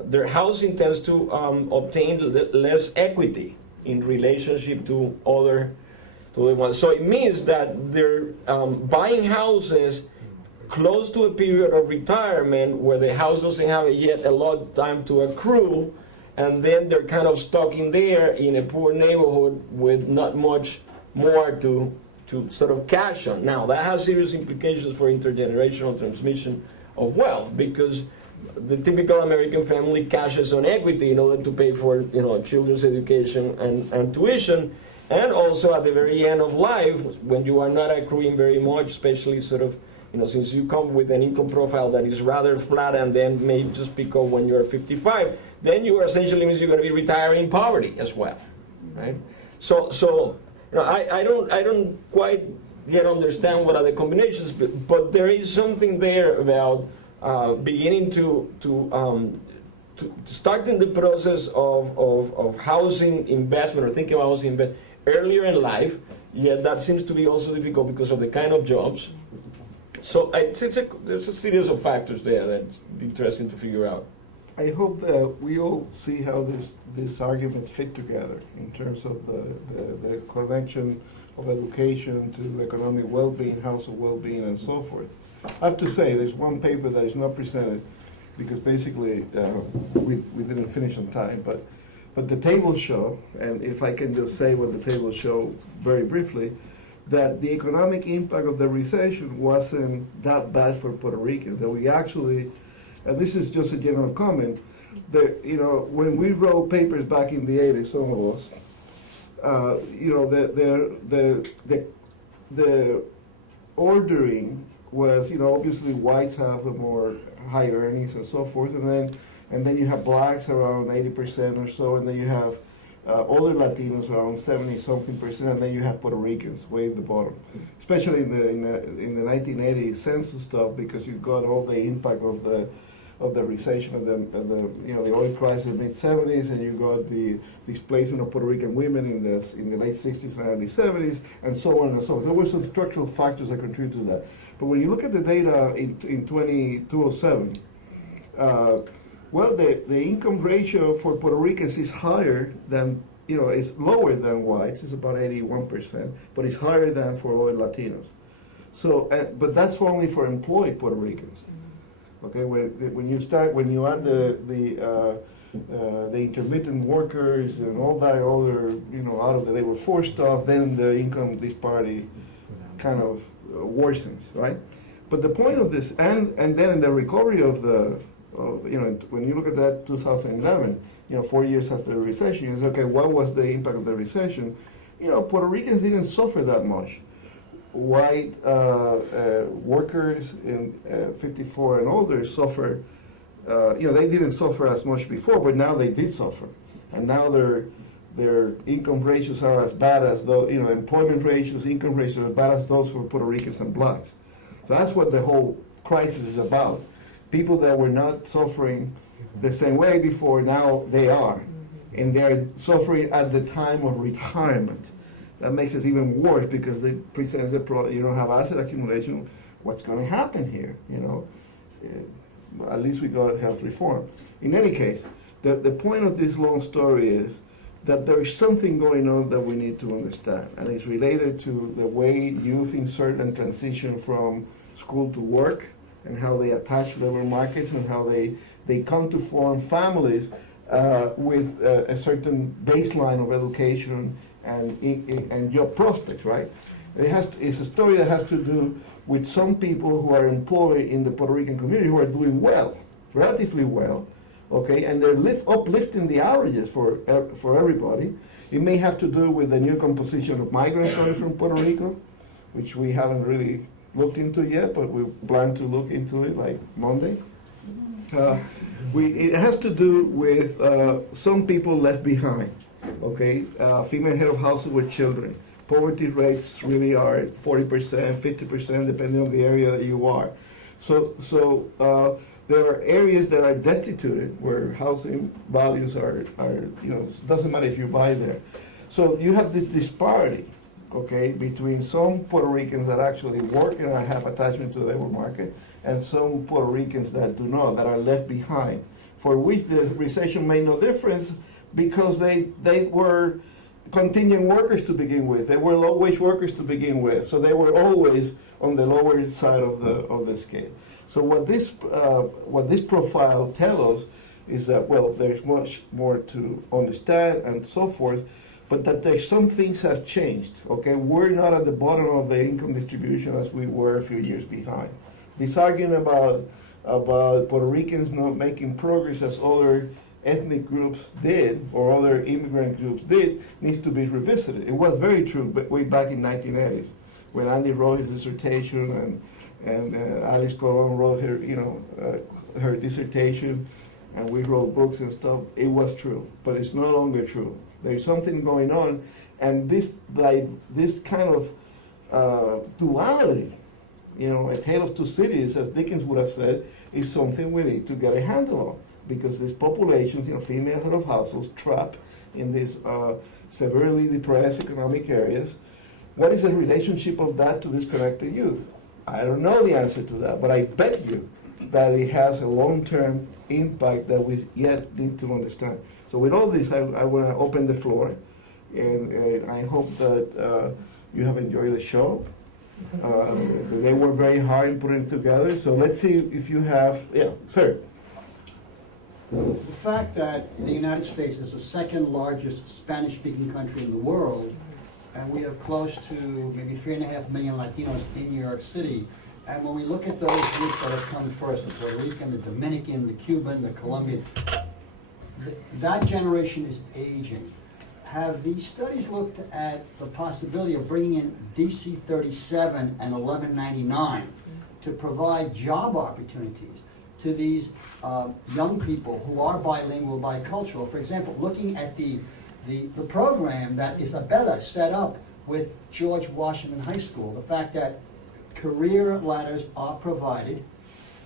their housing tends to obtain less equity in relationship to other ones. So it means that they're buying houses close to a period of retirement where the house doesn't have yet a lot of time to accrue, and then they're kind of stuck in there in a poor neighborhood with not much more to sort of cash on. Now, that has serious implications for intergenerational transmission of wealth, because the typical American family cashes on equity in order to pay for children's education and tuition, and also at the very end of life, when you are not accruing very much, especially sort of since you come with an income profile that is rather flat and then may just pick up when you're 55, then you are essentially means you're going to be retiring in poverty as well, right? So I don't quite yet understand what are the combinations, but there is something there about beginning to starting the process of housing investment or thinking about housing investment earlier in life. Yet that seems to be also difficult because of the kind of jobs. So there's a series of factors there that's interesting to figure out. I hope that we all see how this arguments fit together in terms of the connection of education to economic well-being, household well-being, and so forth. I have to say, there's one paper that is not presented because basically we didn't finish on time, but the tables show, and if I can just say what the tables show very briefly, that the economic impact of the recession wasn't that bad for Puerto Ricans. That we actually, and this is just a general comment, that when we wrote papers back in the 80s, some of us, the ordering was, obviously whites have a more high earnings and so forth, and then you have blacks around 80% or so, and then you have other Latinos around 70-something%, and then you have Puerto Ricans way at the bottom, especially in the 1980 census stuff, because you got all the impact of the recession of the oil crisis in the mid-70s, and you got the displacement of Puerto Rican women in the late 60s and early 70s, and so on and so on. There were some structural factors that contributed to that. But when you look at the data in 2007, well, the income ratio for Puerto Ricans is higher than, it's lower than whites, it's about 81%, but it's higher than for other Latinos. So, but that's only for employed Puerto Ricans. Okay, when you add the intermittent workers and all that other, out of the labor force stuff, then the income disparity kind of worsens, right? But the point of this, and then in the recovery of when you look at that 2011, 4 years after the recession, you say, okay, what was the impact of the recession? Puerto Ricans didn't suffer that much. white workers in 54 and older suffer. They didn't suffer as much before, but now they did suffer, and now their income ratios are as bad as those. Employment ratios, income ratios are as bad as those for Puerto Ricans and blacks. So that's what the whole crisis is about. People that were not suffering the same way before, now they are, and they're suffering at the time of retirement. That makes it even worse because it presents a problem. You don't have asset accumulation. What's going to happen here? At least we got health reform. In any case, the point of this long story is that there is something going on that we need to understand, and it's related to the way youth insert and transition from school to work, and how they attach labor markets, and how they come to form families with a certain baseline of education and job prospects, right? It's a story that has to do with some people who are employed in the Puerto Rican community who are doing well, relatively well, okay, and they're uplifting the averages for everybody. It may have to do with the new composition of migrants coming from Puerto Rico, which we haven't really looked into yet, but we plan to look into it like Monday. It has to do with some people left behind, okay? Female head of household with children. Poverty rates really are 40%, 50%, depending on the area that you are. So there are areas that are destituted where housing values are it doesn't matter if you buy there. So you have this disparity, okay, between some Puerto Ricans that actually work and have attachment to the labor market, and some Puerto Ricans that do not, that are left behind, for which the recession made no difference because they were contingent workers to begin with. They were low-wage workers to begin with, so they were always on the lower side of the scale. So what this profile tells us is that, well, there's much more to understand and so forth, but that there's some things have changed, okay? We're not at the bottom of the income distribution as we were a few years behind. This argument about Puerto Ricans not making progress as other ethnic groups did, or other immigrant groups did, needs to be revisited. It was very true way back in 1980s, when Andy wrote his dissertation and Alice Colon wrote her dissertation, and we wrote books and stuff. It was true, but it's no longer true. There's something going on, and this kind of duality, a tale of two cities, as Dickens would have said, is something we need to get a handle on, because these populations, female head of households, trapped in these severely depressed economic areas. What is the relationship of that to disconnected youth? I don't know the answer to that, but I bet you that it has a long-term impact that we yet need to understand. So with all this, I want to open the floor, and I hope that you have enjoyed the show. They worked very hard in putting it together, so let's see if you have, sir. The fact that the United States is the second largest Spanish-speaking country in the world, and we have close to maybe 3.5 million Latinos in New York City, and when we look at those groups that have come first, the Puerto Rican, the Dominican, the Cuban, the Colombian, that generation is aging. Have these studies looked at the possibility of bringing in DC 37 and 1199 to provide job opportunities to these young people who are bilingual, bicultural? For example, looking at the program that Isabella set up with George Washington High School, the fact that career ladders are provided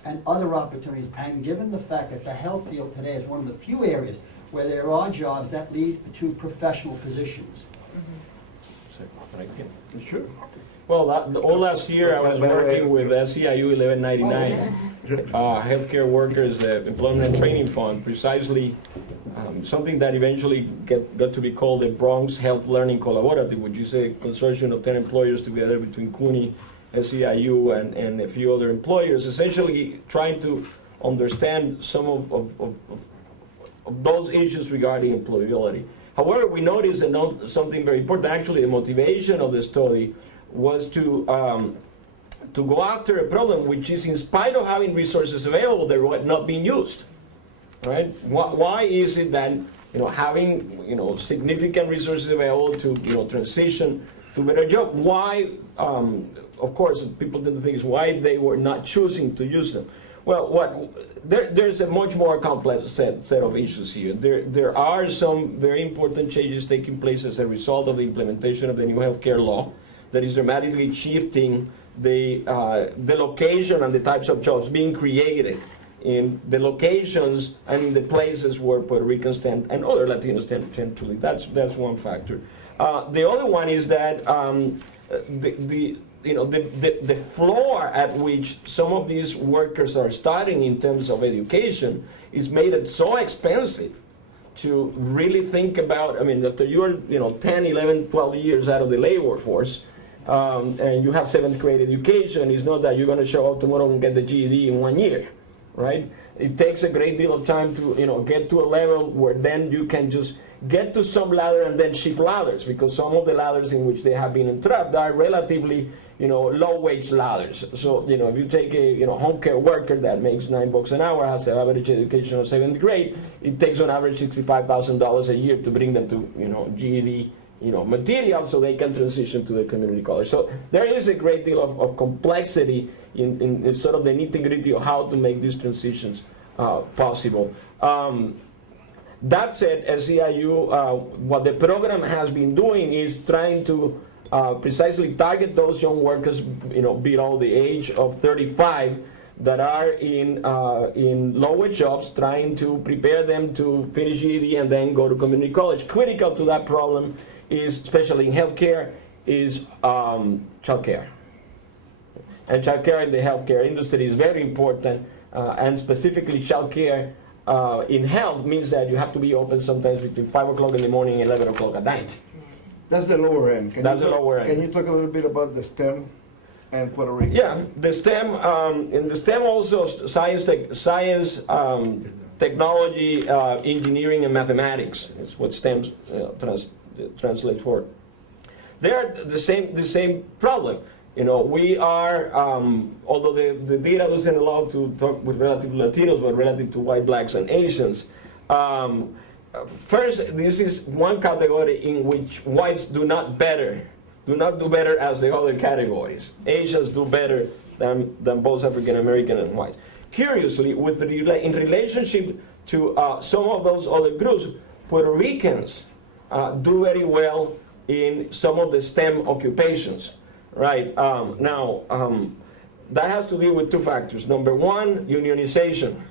and other opportunities, and given the fact that the health field today is one of the few areas where there are jobs that lead to professional positions. Sure. Well, all last year I was working with SEIU 1199, Healthcare Workers Employment and Training Fund, precisely something that eventually got to be called the Bronx Health Learning Collaborative, which is a consortium of 10 employers together between CUNY, SEIU, and a few other employers, essentially trying to understand some of those issues regarding employability. However, we noticed something very important. Actually, the motivation of the study was to go after a problem which is, in spite of having resources available, they're not being used. Right? Why is it that having significant resources available to transition do a better job. Why, of course, people tend to think is why they were not choosing to use them. Well, there's a much more complex set of issues here. There are some very important changes taking place as a result of the implementation of the new healthcare law that is dramatically shifting the location and the types of jobs being created in the locations and in the places where Puerto Ricans tend, and other Latinos tend to live. That's one factor. The other one is that the floor at which some of these workers are starting in terms of education is made it so expensive to really think about. I mean, after you're 10, 11, 12 years out of the labor force, and you have 7th grade education, it's not that you're going to show up tomorrow and get the GED in 1 year, right? It takes a great deal of time to get to a level where then you can just get to some ladder and then shift ladders, because some of the ladders in which they have been entrapped are relatively low wage ladders. So if you take a home care worker that makes $9 an hour, has an average education of 7th grade, it takes on average $65,000 a year to bring them to GED material so they can transition to the community college. So there is a great deal of complexity in sort of the nitty-gritty of how to make these transitions possible. That said, SEIU, what the program has been doing is trying to precisely target those young workers below the age of 35 that are in low-wage jobs, trying to prepare them to finish GED and then go to community college. Critical to that problem is, especially in healthcare, is childcare. And childcare in the healthcare industry is very important, and specifically childcare in health means that you have to be open sometimes between 5 o'clock in the morning and 11 o'clock at night. That's the lower end. That's the lower end. Can you talk a little bit about the STEM and Puerto Rico? Yeah, the STEM, in the STEM also science, technology, engineering, and mathematics is what STEM translates for. They're the same problem. We are, although the data doesn't allow to talk with relative to Latinos, but relative to white, blacks, and Asians. First, this is one category in which whites do not do better as the other categories. Asians do better than both African American and whites. Curiously, in relationship to some of those other groups, Puerto Ricans do very well in some of the STEM occupations. Right, that has to do with two factors. Number one, unionization.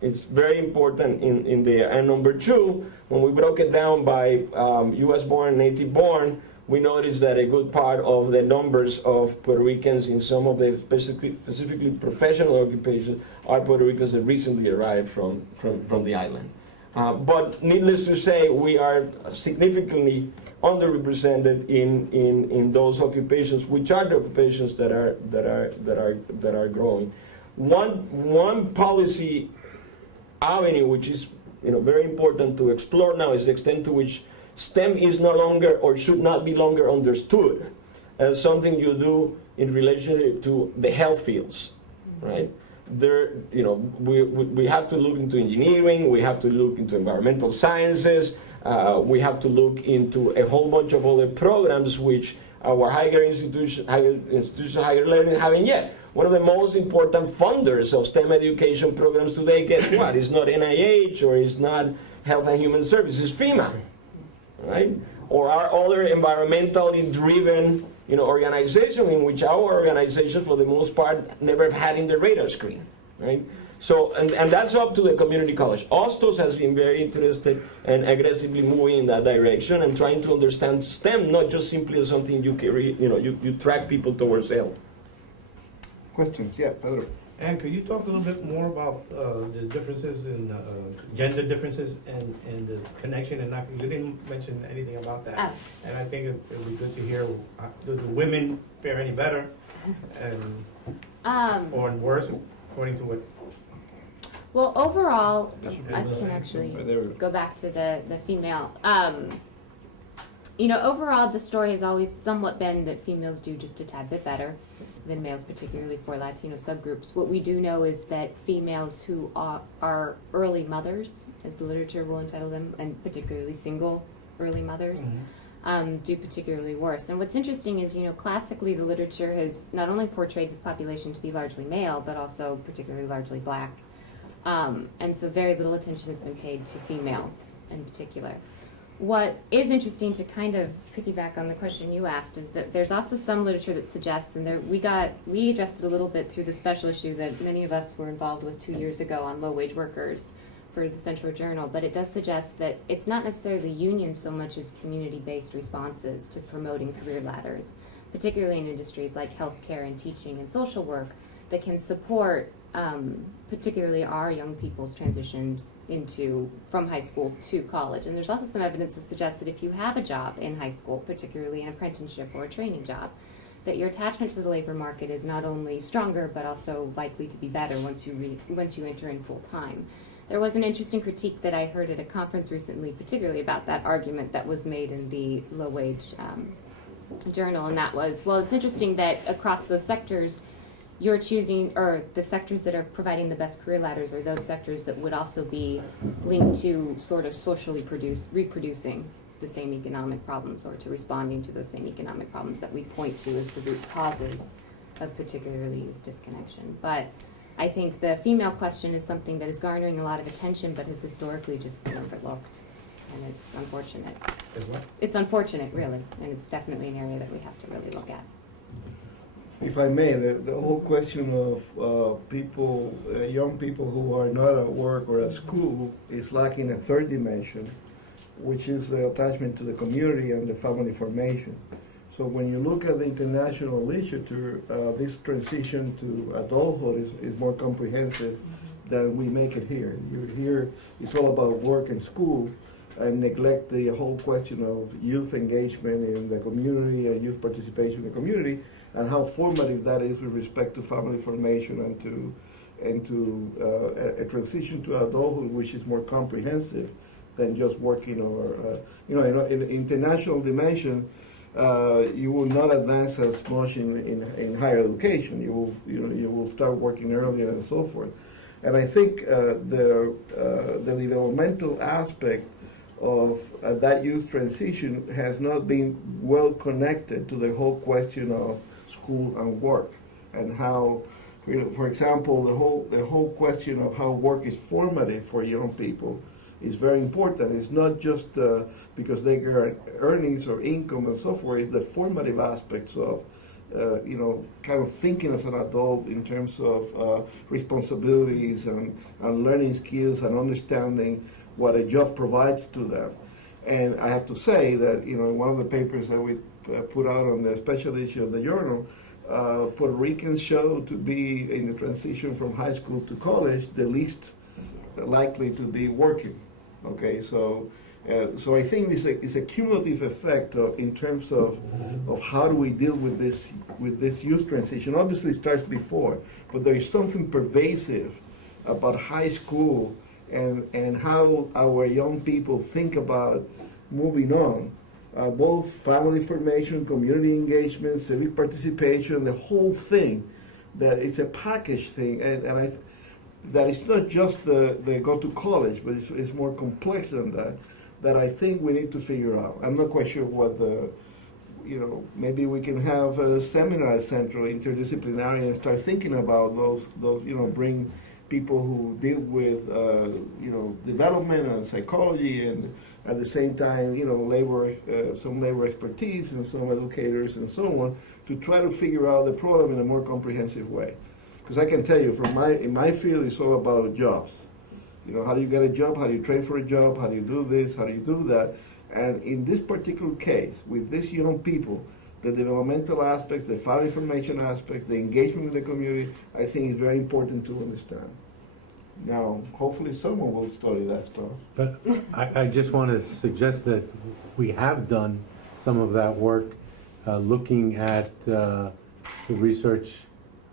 It's very important in there. And number two, when we broke it down by U.S. born and native born, we noticed that a good part of the numbers of Puerto Ricans in some of the specifically professional occupations are Puerto Ricans that recently arrived from the island. But needless to say, we are significantly underrepresented in those occupations, which are the occupations that are growing. One policy avenue which is very important to explore now is the extent to which STEM is no longer or should not be longer understood as something you do in relation to the health fields, right? We have to look into engineering, we have to look into environmental sciences, we have to look into a whole bunch of other programs which our higher learning haven't yet. One of the most important funders of STEM education programs today, guess what? It's not NIH or it's not Health and Human Services, it's FEMA, right? Or our other environmentally driven organization in which our organization, for the most part, never had in the radar screen, right? So, and that's up to the community college. Ostos has been very interested and aggressively moving in that direction and trying to understand STEM, not just simply as something you carry, you track people towards health. Questions? Yeah, Pedro. And could you talk a little bit more about the differences in gender differences and the connection? And you didn't mention anything about that. Oh. And I think it would be good to hear, do the women fare any better or worse, according to what? Well, overall, I can actually go back to the female. Overall, the story has always somewhat been that females do just a tad bit better than males, particularly for Latino subgroups. What we do know is that females who are early mothers, as the literature will entitle them, and particularly single early mothers, do particularly worse. And what's interesting is, classically the literature has not only portrayed this population to be largely male, but also particularly largely black. And so very little attention has been paid to females in particular. What is interesting, to kind of piggyback on the question you asked, is that there's also some literature that suggests, and we addressed it a little bit through the special issue that many of us were involved with 2 years ago on low-wage workers for the Central Journal, but it does suggest that it's not necessarily unions so much as community-based responses to promoting career ladders, particularly in industries like healthcare and teaching and social work, that can support particularly our young people's transitions from high school to college. And there's also some evidence that suggests that if you have a job in high school, particularly an apprenticeship or a training job, that your attachment to the labor market is not only stronger but also likely to be better once you enter in full time. There was an interesting critique that I heard at a conference recently, particularly about that argument that was made in the low-wage journal, and that was, well, it's interesting that across those sectors, you're choosing, or the sectors that are providing the best career ladders are those sectors that would also be linked to sort of socially reproducing the same economic problems, or to responding to those same economic problems that we point to as the root causes of particularly youth disconnection. But I think the female question is something that is garnering a lot of attention, but has historically just been overlooked. And it's unfortunate. Is what? It's unfortunate, really, and it's definitely an area that we have to really look at. If I may, the whole question of people, young people who are not at work or at school is lacking a third dimension, which is the attachment to the community and the family formation. So when you look at the international literature, this transition to adulthood is more comprehensive than we make it here. Here, it's all about work and school, and neglect the whole question of youth engagement in the community and youth participation in the community, and how formative that is with respect to family formation and to a transition to adulthood, which is more comprehensive than just working or in international dimension. You will not advance as much in higher education. You will start working earlier and so forth. And I think the developmental aspect of that youth transition has not been well connected to the whole question of school and work, and how, for example, the whole question of how work is formative for young people is very important. It's not just because they get earnings or income and so forth. It's the formative aspects of kind of thinking as an adult in terms of responsibilities and learning skills and understanding what a job provides to them. And I have to say that, one of the papers that we put out on the special issue of the journal, Puerto Ricans show to be in the transition from high school to college the least likely to be working. Okay, so I think it's a cumulative effect in terms of how do we deal with this youth transition. Obviously, it starts before, but there is something pervasive about high school and how our young people think about moving on. Both family formation, community engagement, civic participation, the whole thing, that it's a package thing, and that it's not just the go to college, but it's more complex than that I think we need to figure out. I'm not quite sure what maybe we can have a seminar at Central, interdisciplinary, and start thinking about those bring people who deal with development and psychology, and at the same time some labor expertise and some educators and so on, to try to figure out the problem in a more comprehensive way. Because I can tell you, in my field, it's all about jobs. How do you get a job? How do you train for a job? How do you do this? How do you do that? And in this particular case, with these young people, the developmental aspects, the family formation aspect, the engagement with the community, I think is very important to understand. Now, hopefully someone will study that stuff. But I just want to suggest that we have done some of that work, looking at the research,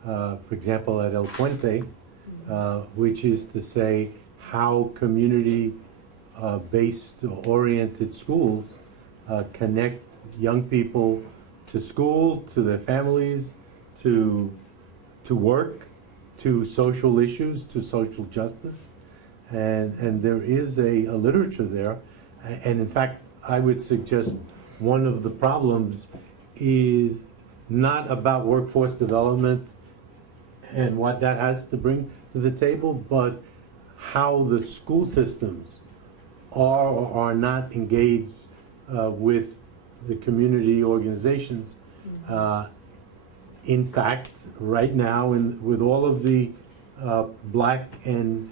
for example, at El Puente, which is to say how community-based oriented schools connect young people to school, to their families, to work, to social issues, to social justice, and there is a literature there, and in fact I would suggest one of the problems is not about workforce development and what that has to bring to the table, but how the school systems are or are not engaged with the community organizations. In fact, right now, with all of the black and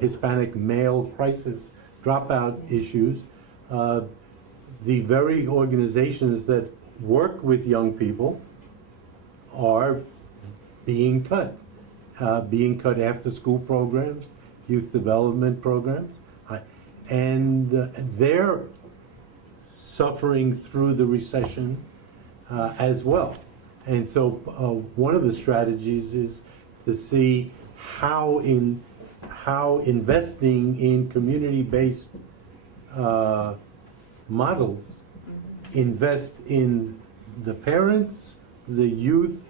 Hispanic male crisis dropout issues, the very organizations that work with young people are being cut after school programs, youth development programs, and they're suffering through the recession as well. And so one of the strategies is to see how investing in community-based models invest in the parents, the youth,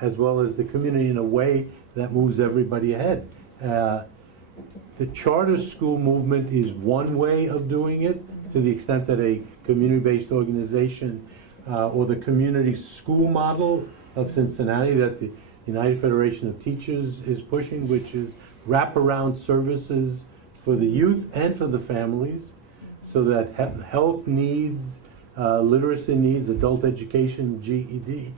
as well as the community in a way that moves everybody ahead. The charter school movement is one way of doing it, to the extent that a community-based organization or the community school model of Cincinnati that the United Federation of Teachers is pushing, which is wraparound services for the youth and for the families, so that health needs, literacy needs, adult education, GED,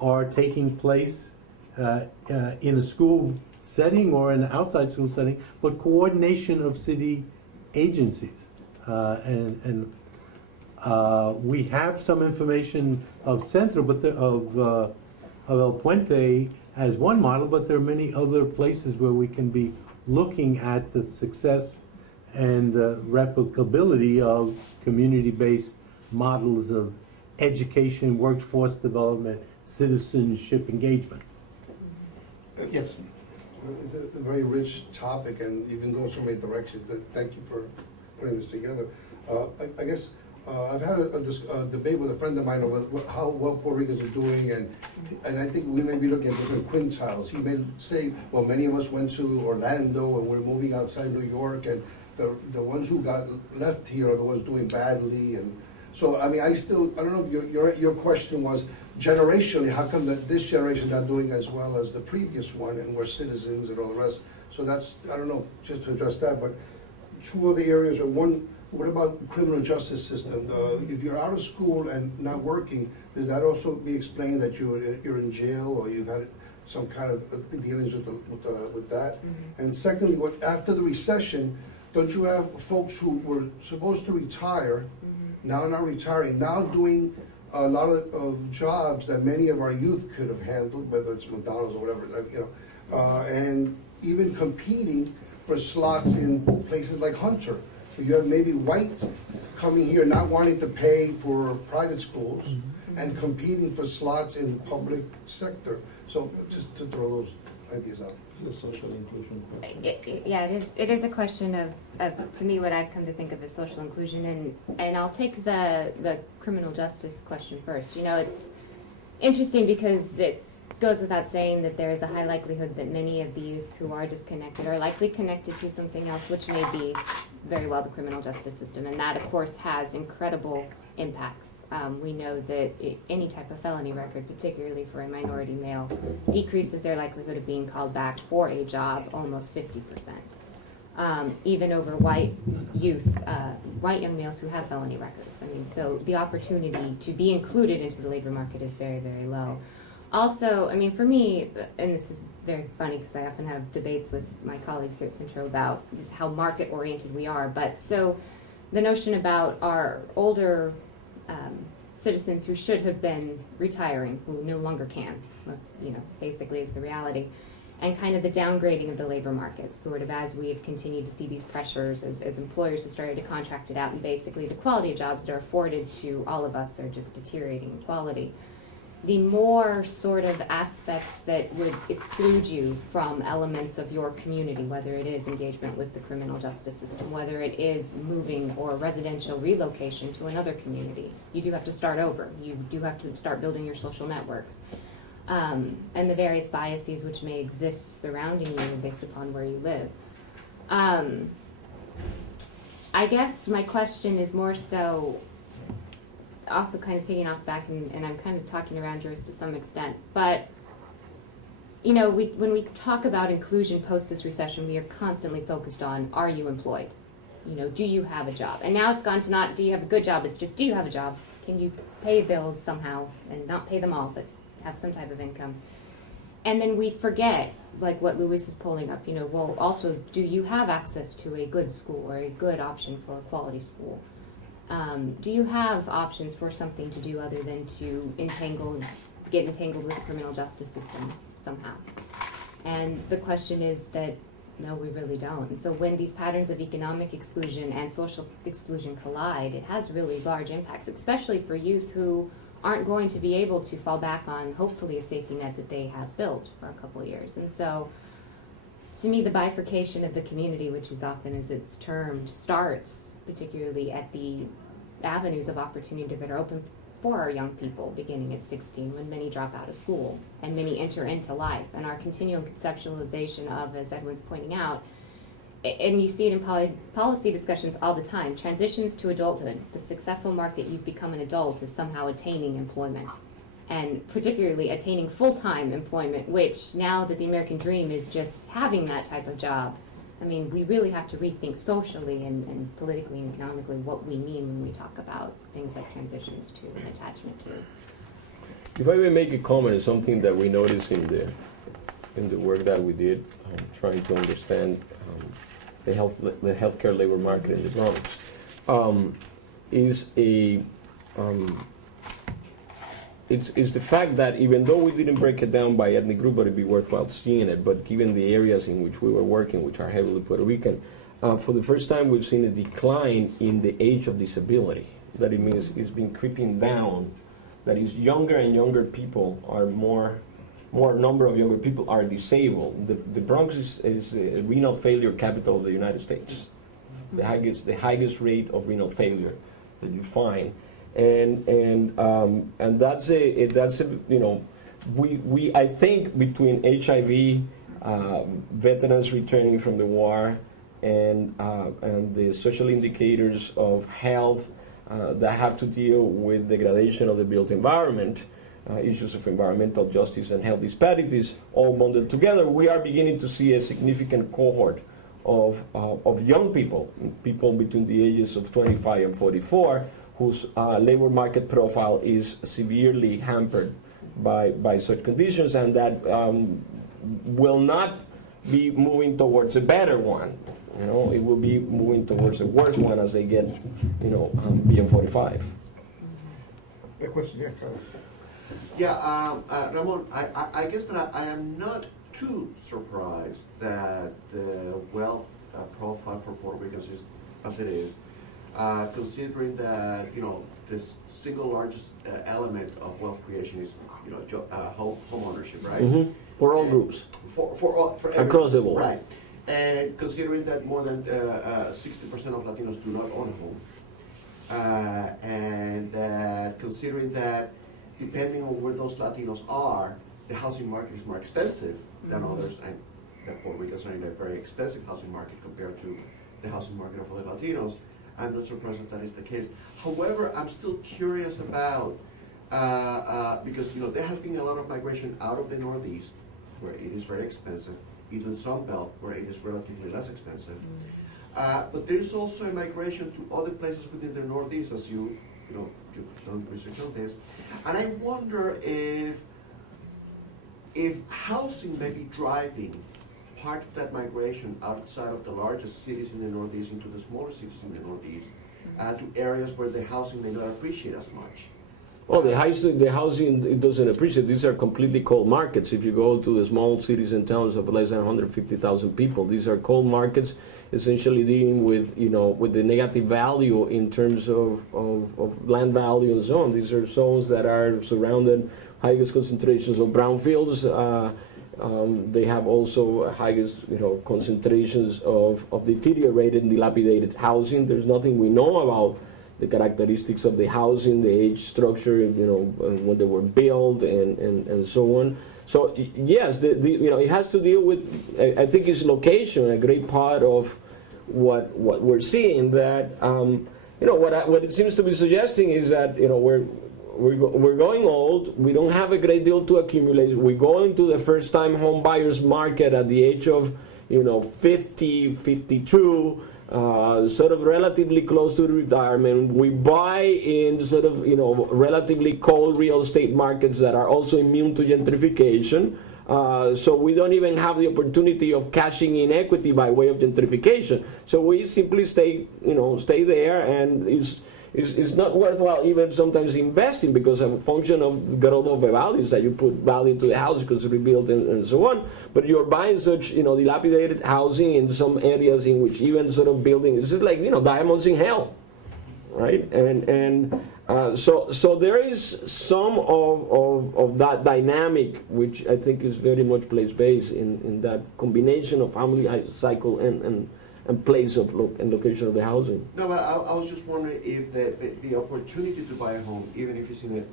are taking place in a school setting or in an outside school setting, but coordination of city agencies. We have some information of Centro, but of El Puente as one model, but there are many other places where we can be looking at the success and replicability of community-based models of education, workforce development, citizenship engagement. Yes. It's a very rich topic, and you can go so many directions. Thank you for putting this together. I guess I've had a debate with a friend of mine over what Puerto Ricans are doing, and I think we may be looking at different quintiles. He may say, well, many of us went to Orlando and we're moving outside New York, and the ones who got left here are the ones doing badly. And so, I mean, I don't know if your question was generationally, how come that this generation not doing as well as the previous one, and we're citizens and all the rest. So that's, I don't know, just to address that, but two other areas are, one, what about the criminal justice system? If you're out of school and not working, does that also be explained that you're in jail, or you've had some kind of dealings with that? Mm-hmm. And secondly, after the recession, don't you have folks who were supposed to retire, now not retiring, now doing a lot of jobs that many of our youth could have handled, whether it's McDonald's or whatever, and even competing for slots in places like Hunter. You have maybe whites coming here not wanting to pay for private schools and competing for slots in the public sector. So just to throw those ideas out. The social inclusion question. It is a question of, to me, what I've come to think of as social inclusion, and I'll take the criminal justice question first. It's interesting because it goes without saying that there is a high likelihood that many of the youth who are disconnected are likely connected to something else, which may be very well the criminal justice system, and that, of course, has incredible impacts. We know that any type of felony record, particularly for a minority male, decreases their likelihood of being called back for a job almost 50%. Even over white young males who have felony records. I mean, so the opportunity to be included into the labor market is very, very low. Also, I mean, for me, and this is very funny because I often have debates with my colleagues here at Centro about how market-oriented we are, but so the notion about our older citizens who should have been retiring, who no longer can, basically is the reality, and kind of the downgrading of the labor market, sort of as we have continued to see these pressures, as employers have started to contract it out, and basically the quality of jobs that are afforded to all of us are just deteriorating in quality. The more sort of aspects that would exclude you from elements of your community, whether it is engagement with the criminal justice system, whether it is moving or residential relocation to another community, you do have to start over. You do have to start building your social networks. And the various biases which may exist surrounding you based upon where you live. I guess my question is more so, also kind of picking off back, and I'm kind of talking around yours to some extent, but when we talk about inclusion post this recession, we are constantly focused on, are you employed? Do you have a job? And now it's gone to not, do you have a good job? It's just, do you have a job? Can you pay bills somehow, and not pay them all, but have some type of income? And then we forget, like what Luis is pulling up, well, also, do you have access to a good school or a good option for a quality school? Do you have options for something to do other than to get entangled with the criminal justice system somehow? And the question is that, no, we really don't. And so when these patterns of economic exclusion and social exclusion collide, it has really large impacts, especially for youth who aren't going to be able to fall back on, hopefully, a safety net that they have built for a couple of years. And so, to me, the bifurcation of the community, which is often as it's termed, starts particularly at the avenues of opportunity that are open for our young people beginning at 16, when many drop out of school and many enter into life. And our continual conceptualization of, as Edwin's pointing out, and you see it in policy discussions all the time, transitions to adulthood. The successful mark that you've become an adult is somehow attaining employment, and particularly attaining full-time employment, which now that the American dream is just having that type of job, I mean, we really have to rethink socially and politically and economically what we mean when we talk about things like transitions to and attachment to. If I may make a comment, something that we noticed in the work that we did, trying to understand the healthcare labor market in the Bronx, is it's the fact that even though we didn't break it down by ethnic group, but it'd be worthwhile seeing it, but given the areas in which we were working, which are heavily Puerto Rican, for the first time we've seen a decline in the age of disability. That it means it's been creeping down, that is younger and younger people are more number of younger people are disabled. The Bronx is a renal failure capital of the United States. The highest rate of renal failure that you find. And that's I think between HIV, veterans returning from the war, and the social indicators of health that have to deal with degradation of the built environment, issues of environmental justice and health disparities, all bundled together, we are beginning to see a significant cohort of young people between the ages of 25 and 44, whose labor market profile is severely hampered by such conditions, and that will not be moving towards a better one. It will be moving towards a worse one as they get, beyond 45. A question, yeah, Carlos. Yeah, Ramon, I guess that I am not too surprised that the wealth profile for Puerto Ricans is as it is. Considering that the single largest element of wealth creation is home ownership, right? Mm-hmm. For all groups. For Across the board. Right. And considering that more than 60% of Latinos do not own a home, and that considering that depending on where those Latinos are, the housing market is more expensive than others, and that Puerto Ricans are in a very expensive housing market compared to the housing market of other Latinos. I'm not surprised that is the case. However, I'm still curious about, because there has been a lot of migration out of the Northeast, where it is very expensive, into the Sun Belt, where it is relatively less expensive. But there is also a migration to other places within the Northeast, as you've done research on this. And I wonder if housing may be driving part of that migration outside of the largest cities in the Northeast into the smaller cities in the Northeast, to areas where the housing may not appreciate as much. Well, the housing it doesn't appreciate. These are completely cold markets. If you go to the small cities and towns of less than 150,000 people, these are cold markets, essentially dealing with with the negative value in terms of land value and so on. These are zones that are surrounded highest concentrations of brownfields. They have also highest concentrations of deteriorated and dilapidated housing. There's nothing we know about the characteristics of the housing, the age structure, when they were built, and so on. So yes, it has to deal with, I think, its location. A great part of what we're seeing, that what it seems to be suggesting is that, we're going old, we don't have a great deal to accumulate, we go into the first time home buyers market at the age of, 50, 52, sort of relatively close to retirement. We buy in sort of, relatively cold real estate markets that are also immune to gentrification. So we don't even have the opportunity of cashing in equity by way of gentrification. So we simply stay there, and it's not worthwhile even sometimes investing, because a function of growth of the values that you put value into the house because it's rebuilt and so on. But you're buying such dilapidated housing in some areas in which even sort of building is like diamonds in hell, right? So there is some of that dynamic, which I think is very much place-based in that combination of family cycle and place of and location of the housing. No, but I was just wondering if the opportunity to buy a home, even if it's in a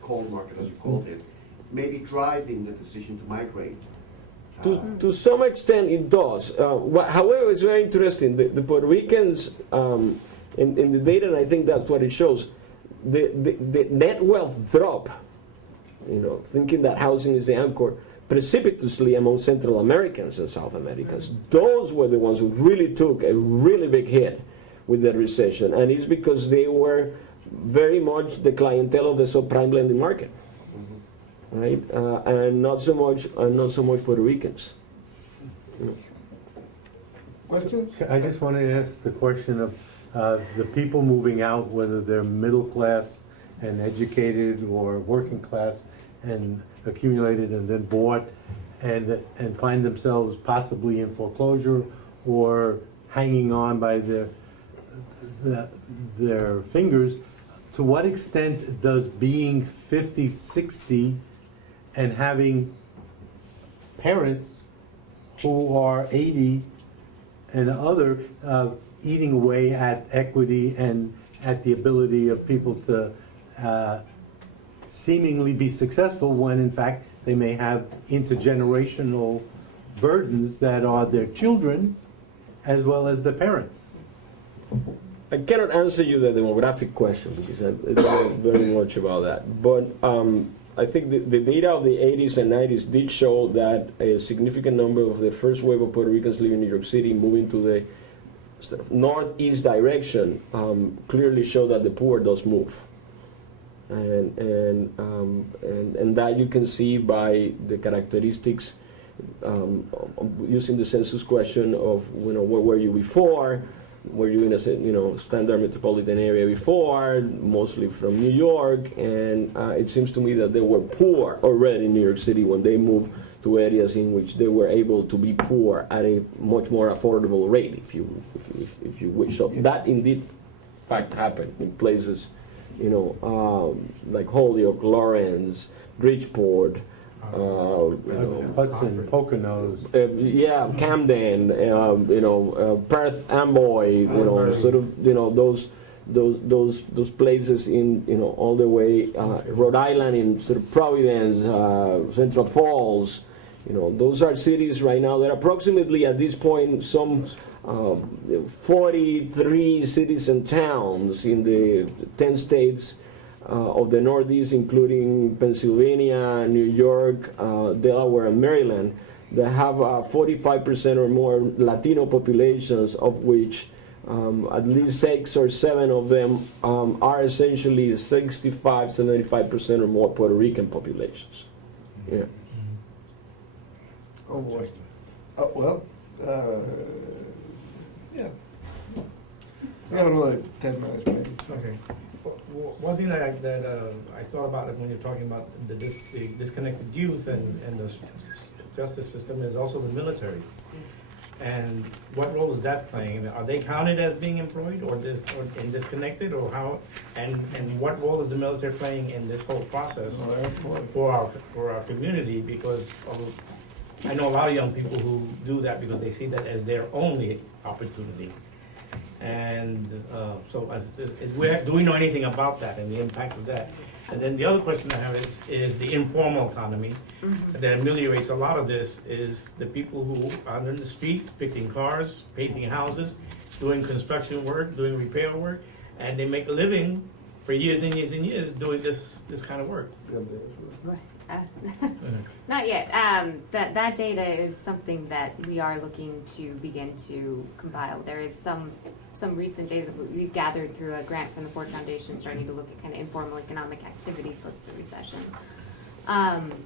cold market, as you called it, may be driving the decision to migrate. To some extent it does. However, it's very interesting. The Puerto Ricans, in the data, and I think that's what it shows, the net wealth drop, thinking that housing is the anchor, precipitously among Central Americans and South Americans. Those were the ones who really took a really big hit with the recession, and it's because they were very much the clientele of the subprime lending market, right? And not so much Puerto Ricans. Questions? I just wanted to ask the question of the people moving out, whether they're middle class and educated or working class and accumulated and then bought and find themselves possibly in foreclosure or hanging on by their fingers. To what extent does being 50, 60 and having parents who are 80 and other eating away at equity and at the ability of people to seemingly be successful when in fact they may have intergenerational burdens that are their children as well as their parents? I cannot answer you the demographic question because I don't know very much about that. But I think the data of the 80s and 90s did show that a significant number of the first wave of Puerto Ricans living in New York City moving to the northeast direction clearly show that the poor does move. And that you can see by the characteristics using the census question of where were you before? Were you in a standard metropolitan area before, mostly from New York? And it seems to me that they were poor already in New York City when they moved to areas in which they were able to be poor at a much more affordable rate, if you wish. So that indeed fact happened in places, like Holyoke, Lawrence, Bridgeport, Hudson, Poconos. Camden, Perth, Amboy, sort of, those places in, all the way, Rhode Island, in sort of Providence, Central Falls, those are cities right now that approximately at this point some 43 cities and towns in the 10 states of the Northeast, including Pennsylvania, New York, Delaware, and Maryland, that have 45% or more Latino populations, of which at least 6 or 7 of them are essentially 65-75% or more Puerto Rican populations. Yeah. Oh, boy. Yeah. We have another 10 minutes, maybe. Okay. One thing that I thought about when you're talking about the disconnected youth and the justice system is also the military. And what role is that playing? Are they counted as being employed or disconnected, or how? And what role is the military playing in this whole process for our community? Because I know a lot of young people who do that because they see that as their only opportunity. And so do we know anything about that and the impact of that? And then the other question I have is the informal economy that ameliorates a lot of this is the people who are in the street fixing cars, painting houses, doing construction work, doing repair work, and they make a living for years and years and years doing this kind of work. Not yet. That data is something that we are looking to begin to compile. There is some recent data that we've gathered through a grant from the Ford Foundation starting to look at kind of informal economic activity post the recession.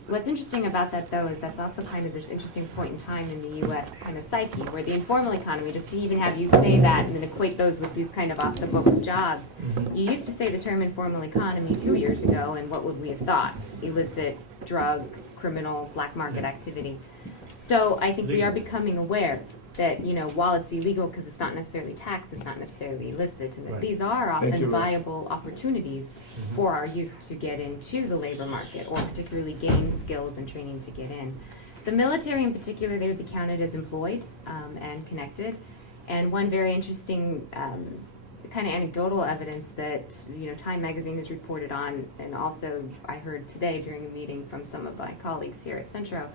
What's interesting about that, though, is that's also kind of this interesting point in time in the U.S. kind of psyche, where the informal economy, just to even have you say that and then equate those with these kind of off-the-books jobs, you used to say the term informal economy 2 years ago, and what would we have thought? Illicit, drug, criminal, black market activity. So I think we are becoming aware that, you know, while it's illegal because it's not necessarily taxed, it's not necessarily illicit, and that Right. these are Thank often you, Rose. viable opportunities for our youth to get into the labor market, or particularly gain skills and training to get in. The military in particular, they would be counted as employed and connected. And one very interesting kind of anecdotal evidence that, you know, Time Magazine has reported on, and also I heard today during a meeting from some of my colleagues here at Centro.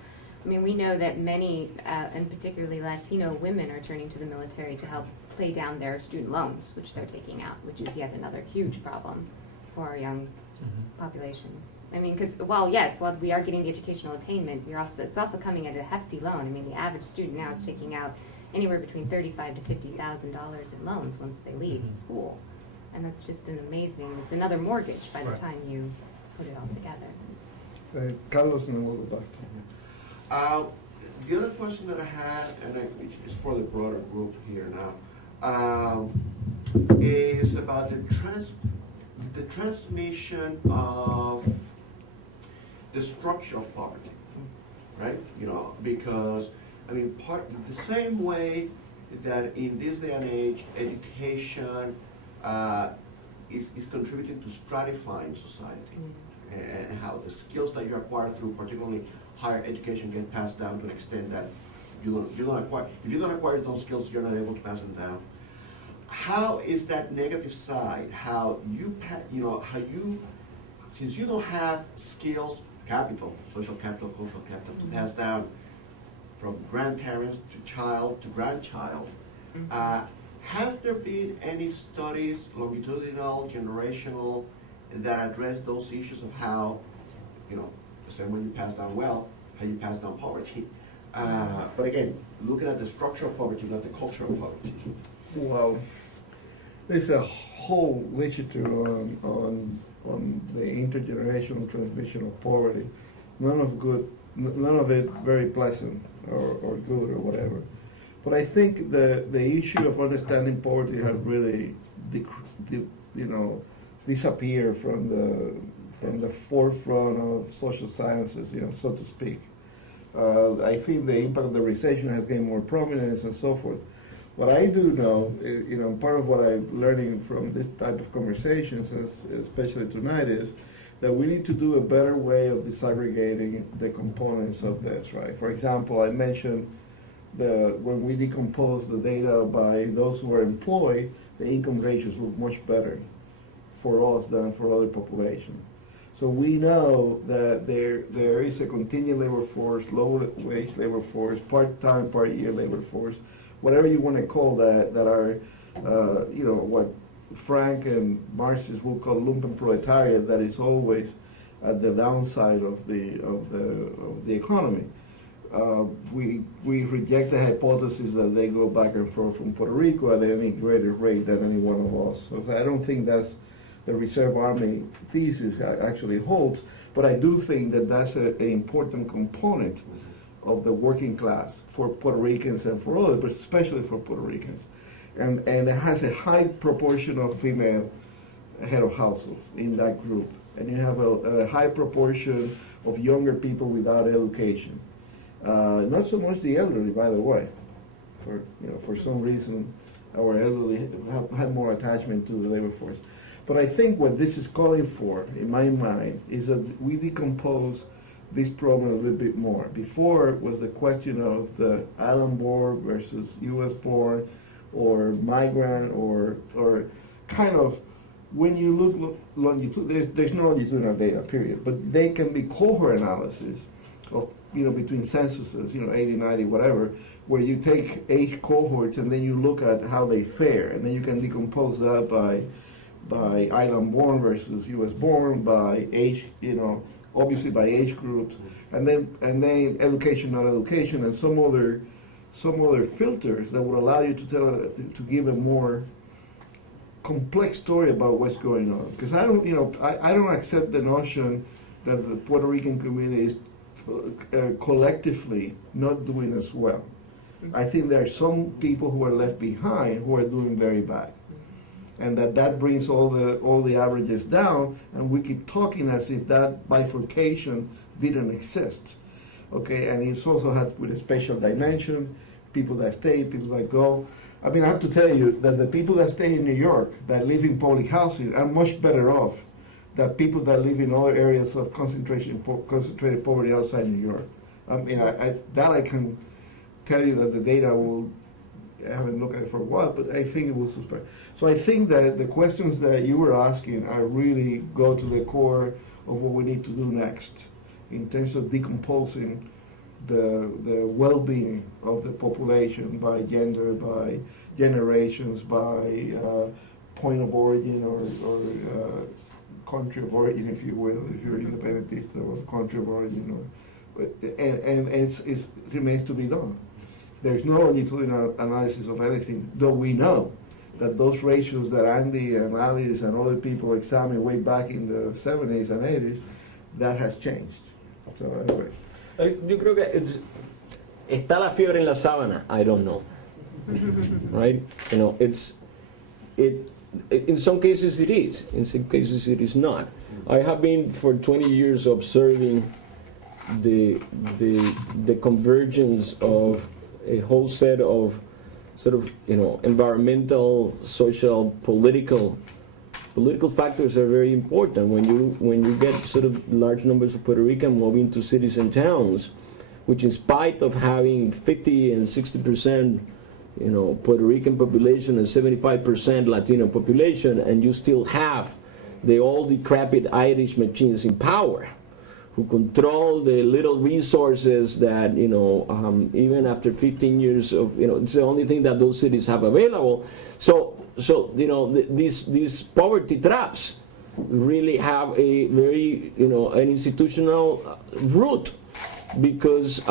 I mean, we know that many, and particularly Latino women, are turning to the military to help pay down their student loans, which they're taking out, which is yet another huge problem for our young populations. I mean, because while we are getting the educational attainment, it's also coming at a hefty loan. I mean, the average student now is taking out anywhere between $35,000 to $50,000 in loans once they leave school, and that's just it's another mortgage by the Right. time you put it all together. Carlos, and then we'll go back to you. The other question that I had, which is for the broader group here now, is about the transmission of the structure of poverty, right? You know, because, I mean, the same way that in this day and age, education is contributing to stratifying society, and how the skills that you acquire through particularly higher education get passed down to an extent that you don't acquire. If you don't acquire those skills, you're not able to pass them down. How is that negative side? How you since you don't have skills, capital, social capital, cultural capital to pass down from grandparents to child to grandchild, has there been any studies, longitudinal, generational, that address those issues of how, you know, the same way you pass down wealth, how you pass down poverty? But again, looking at the structure of poverty, not the culture of poverty. Well, there's a whole literature on the intergenerational transmission of poverty. None of it very pleasant or good or whatever. But I think the issue of understanding poverty has really, disappeared from the forefront of social sciences, so to speak. I think the impact of the recession has gained more prominence and so forth. What I do know, part of what I'm learning from this type of conversations, especially tonight, is that we need to do a better way of disaggregating the components of this, right? For example, I mentioned when we decompose the data by those who are employed, the income ratios look much better for us than for other populations. So we know that there is a contingent labor force, low wage labor force, part-time, part-year labor force, whatever you want to call that are, what Frank and Marxists will call lumpen proletariat, that is always at the downside of the economy. We reject the hypothesis that they go back and forth from Puerto Rico at any greater rate than any one of us. So I don't think that's the Reserve Army thesis actually holds, but I do think that that's an important component of the working class for Puerto Ricans and for others, but especially for Puerto Ricans. And it has a high proportion of female head of households in that group. And you have a high proportion of younger people without education. Not so much the elderly, by the way. For some reason, our elderly have more attachment to the labor force. But I think what this is calling for, in my mind, is that we decompose this problem a little bit more. Before it was the question of the island-born versus U.S.-born, or migrant, or kind of, when you look longitude, there's no longitudinal data, period. But they can be cohort analysis between censuses, 80, 90, whatever, where you take age cohorts and then you look at how they fare, and then you can decompose that by island born versus U.S. born, by age, obviously by age groups, and then education, not education, and some other filters that would allow you to give a more complex story about what's going on. Because I don't accept the notion that the Puerto Rican community is collectively not doing as well. I think there are some people who are left behind who are doing very bad, and that brings all the averages down, and we keep talking as if that bifurcation didn't exist. Okay, and it's also had with a spatial dimension, people that stay, people that go. I mean, I have to tell you that the people that stay in New York, that live in public housing, are much better off than people that live in other areas of concentrated poverty outside New York. I mean, I can tell you that the data I haven't looked at it for a while, but I think it will subscribe. So I think that the questions that you were asking are really go to the core of what we need to do next in terms of decomposing the well-being of the population by gender, by generations, by point of origin or country of origin, if you will, if you're independentist, or country of origin, and it remains to be done. There's no longitudinal analysis of anything, though we know that those ratios that Andy and Alice and other people examined way back in the 70s and 80s, that has changed. So anyway. Yo creo que está la fiebre en la sábana. I don't know, right? In some cases it is. In some cases it is not. I have been for 20 years observing the convergence of a whole set of sort of environmental, social, political factors are very important when you get sort of large numbers of Puerto Rican moving to cities and towns, which in spite of having 50 and 60% Puerto Rican population and 75% Latino population, and you still have the old decrepit Irish machines in power who control the little resources that even after 15 years of it's the only thing that those cities have available. So these poverty traps really have a very an institutional root, because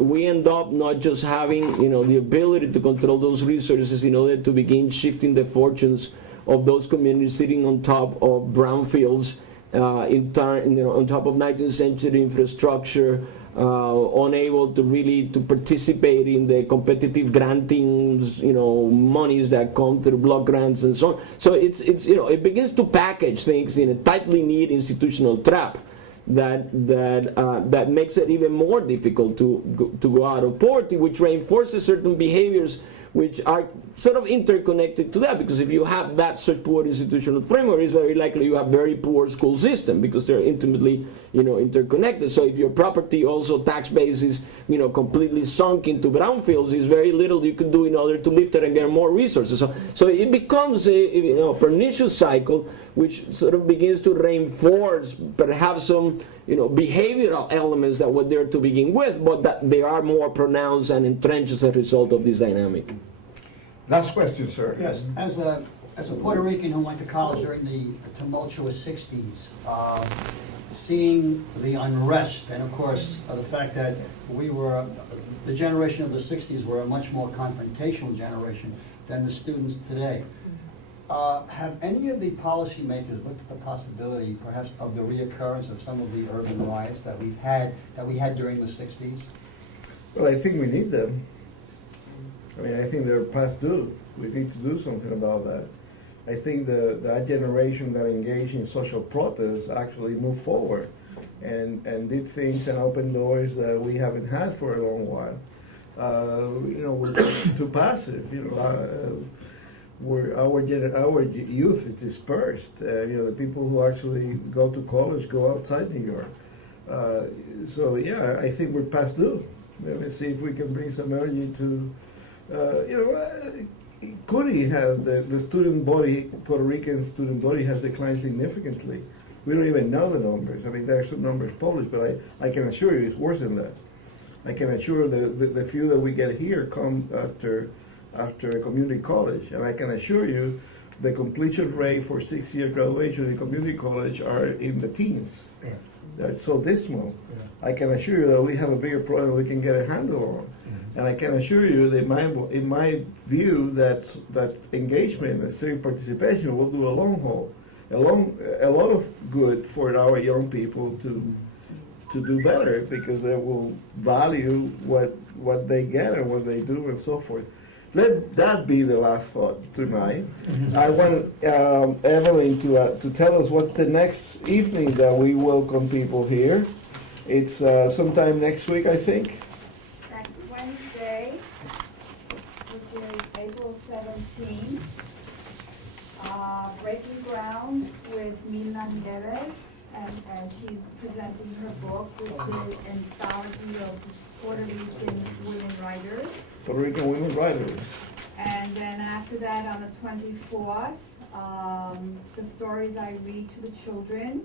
we end up not just having the ability to control those resources in order to begin shifting the fortunes of those communities sitting on top of brownfields, on top of 19th century infrastructure, unable to really to participate in the competitive granting, monies that come through block grants and so on. So it's it begins to package things in a tightly knit institutional trap that makes it even more difficult to go out of poverty, which reinforces certain behaviors which are sort of interconnected to that, because if you have that such poor institutional framework, it's very likely you have very poor school system, because they're intimately interconnected. So if your property also tax base is completely sunk into brownfields, there's very little you can do in order to lift it and get more resources. So it becomes a pernicious cycle, which sort of begins to reinforce perhaps some behavioral elements that were there to begin with, but that they are more pronounced and entrenched as a result of this dynamic. Last question, sir. Yes, as a Puerto Rican who went to college during the tumultuous 60s, seeing the unrest and of course the fact that the generation of the 60s were a much more confrontational generation than the students today. Have any of the policymakers looked at the possibility, perhaps, of the reoccurrence of some of the urban riots that we had during the 60s? Well, I think we need them. I mean, I think they're past due. We need to do something about that. I think that generation that engaged in social protests actually moved forward and did things and opened doors that we haven't had for a long while. We're too passive. Where our youth is dispersed. The people who actually go to college go outside New York. So yeah, I think we're past due. Let's see if we can bring some energy to. Curi has the student body, Puerto Rican student body has declined significantly We don't even know the numbers. I mean, there are some numbers published, but I can assure you it's worse than that. I can assure the few that we get here come after community college, and I can assure you the completion rate for 6-year graduation in community college are in the teens. Yeah. They're so dismal. Yeah. I can assure you that we have a bigger problem we can get a handle on. And I can assure you that in my view that engagement and civic participation will do a long haul, a lot of good for our young people to do better, because they will value what they get and what they do and so forth. Let that be the last thought tonight. I want Evelyn to tell us what's the next evening that we welcome people here. It's sometime next week, I think. Next Wednesday, which is April 17th, Breaking Ground with Mainland, and she's presenting her book, which is Anthology of Puerto Rican Women Writers. Puerto Rican women writers. And then after that, on the 24th, The Stories I Read to the Children.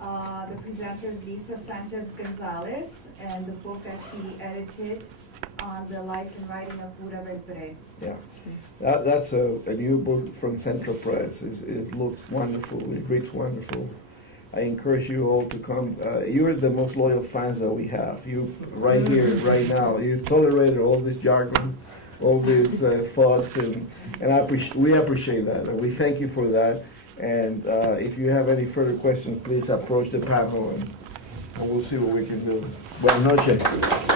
The presenter is Lisa Sanchez Gonzalez, and the book that she edited on the life and writing of Pura Verbre. Yeah, that's a new book from Central Press. It looks wonderful. It reads wonderful. I encourage you all to come. You're the most loyal fans that we have. You right here, right now. You've tolerated all this jargon, all these thoughts, and we appreciate that, and we thank you for that. And if you have any further questions, please approach the panel, and we'll see what we can do. Buenas noches.